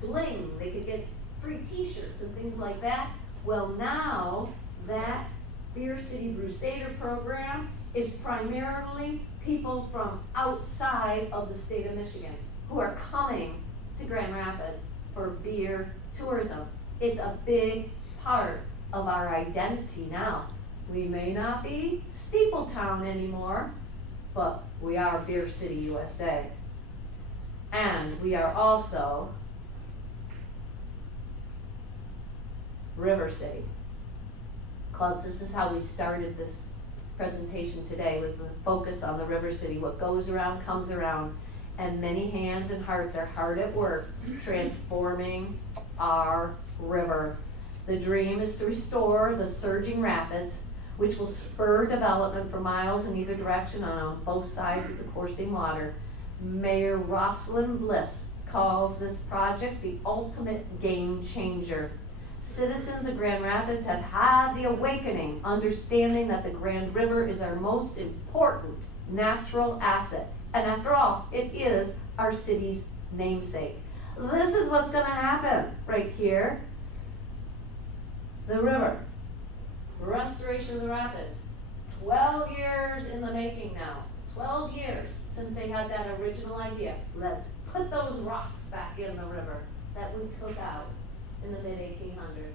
bling. They could get free t-shirts and things like that. Well, now that Beer City Brusader program is primarily people from outside of the state of Michigan who are coming to Grand Rapids for beer tourism. It's a big part of our identity now. We may not be Steepletown anymore, but we are Beer City, USA. And we are also River City, because this is how we started this presentation today, with the focus on the River City. What goes around comes around, and many hands and hearts are hard at work transforming our river. The dream is to restore the surging rapids, which will spur development for miles in either direction on both sides of the coursing water. Mayor Rosalind Bliss calls this project the ultimate game changer. Citizens of Grand Rapids have had the awakening, understanding that the Grand River is our most important natural asset. And after all, it is our city's namesake. This is what's going to happen right here. The river. Restoration of the rapids. 12 years in the making now. 12 years since they had that original idea. Let's put those rocks back in the river that we took out in the mid-1800s.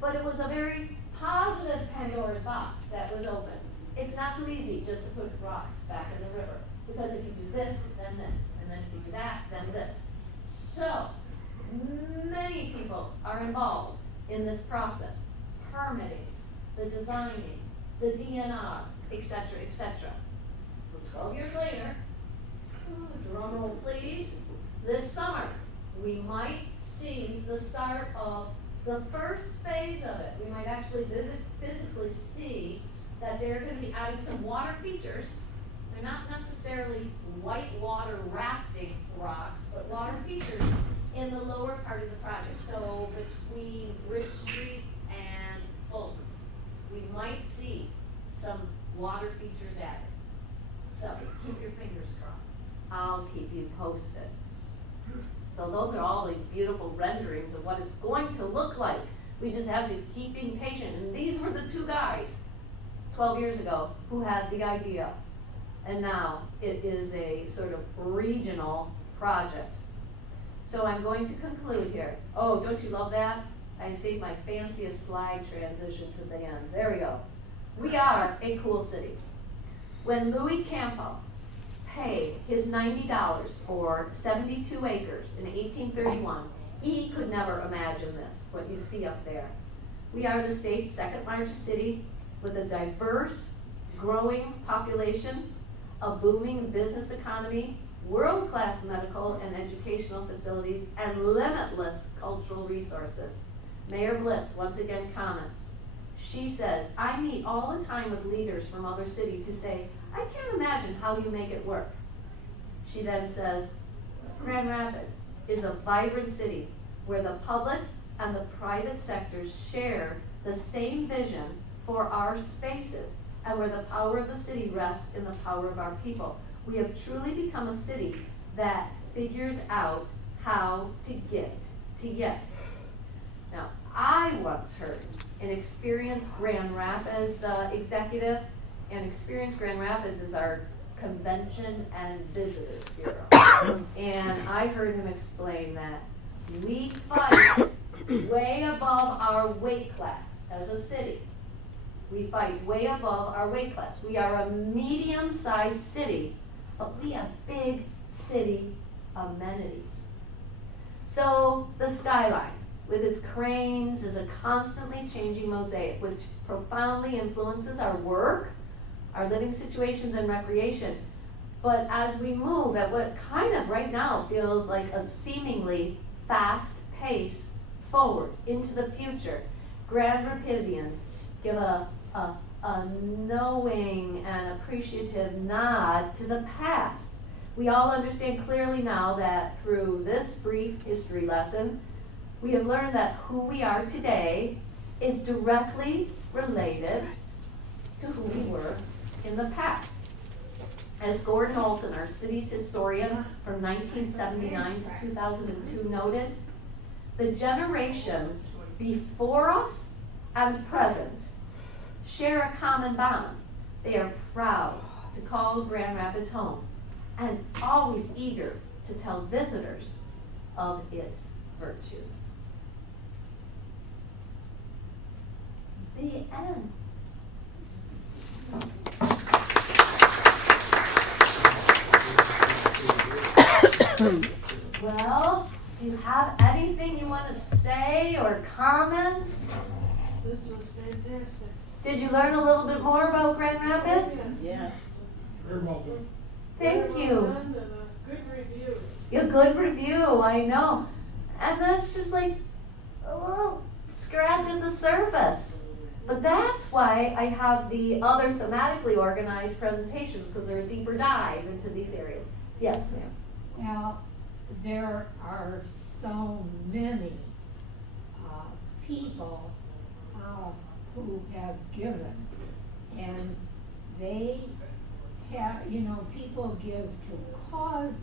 But it was a very positive Pandora's box that was open. It's not so easy just to put rocks back in the river, because if you do this, then this, and then if you do that, then this. So, many people are involved in this process. Permitting, the designing, the DNR, etc., etc. 12 years later, drum roll please, this summer, we might see the start of the first phase of it. We might actually physically see that they're going to be adding some water features. They're not necessarily whitewater rafting rocks, but water features in the lower part of the project. So between Rich Street and Fulton, we might see some water features added. So keep your fingers crossed. I'll keep you posted. So those are all these beautiful renderings of what it's going to look like. We just have to keep being patient. And these were the two guys 12 years ago who had the idea. And now it is a sort of regional project. So I'm going to conclude here. Oh, don't you love that? I saved my fanciest slide transition to the end. There we go. We are a cool city. When Louie Campo paid his $90 for 72 acres in 1831, he could never imagine this, what you see up there. We are the state's second largest city with a diverse, growing population, a booming business economy, world-class medical and educational facilities, and limitless cultural resources. Mayor Bliss once again comments. She says, I meet all the time with leaders from other cities who say, I can't imagine how you make it work. She then says, Grand Rapids is a vibrant city where the public and the private sectors share the same vision for our spaces, and where the power of the city rests in the power of our people. We have truly become a city that figures out how to get to yes. Now, I once heard an experienced Grand Rapids executive, and Experienced Grand Rapids is our convention and visitors bureau. And I heard him explain that we fight way above our weight class as a city. We fight way above our weight class. We are a medium-sized city, but we have big city amenities. So the skyline, with its cranes, is a constantly changing mosaic, which profoundly influences our work, our living situations, and recreation. But as we move at what kind of right now feels like a seemingly fast pace forward into the future, Grand Rapidians give a knowing and appreciative nod to the past. We all understand clearly now that through this brief history lesson, we have learned that who we are today is directly related to who we were in the past. As Gordon Olson, our city's historian from 1979 to 2002 noted, the generations before us and present share a common bond. They are proud to call Grand Rapids home and always eager to tell visitors of its virtues. The end. Well, do you have anything you want to say or comments? This was fantastic. Did you learn a little bit more about Grand Rapids? Yes. Very well done. Thank Very you. well done and a good review. A good review, I know. And that's just like a little scratch at the surface. But that's why I have the other thematically organized presentations, because they're a deeper dive into these areas. Yes, ma'am. Now, there are so many people who have given, and they have, you know, people give to causes,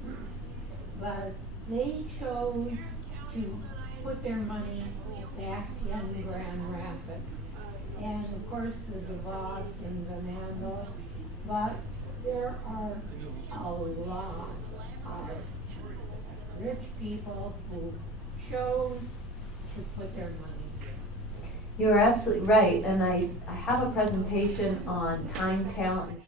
but they chose to put their money back in Grand Rapids. And of course the DeVos and the Mandel, but there are a lot of rich people who chose to put their money. You're absolutely right, and I have a presentation on time, talent, and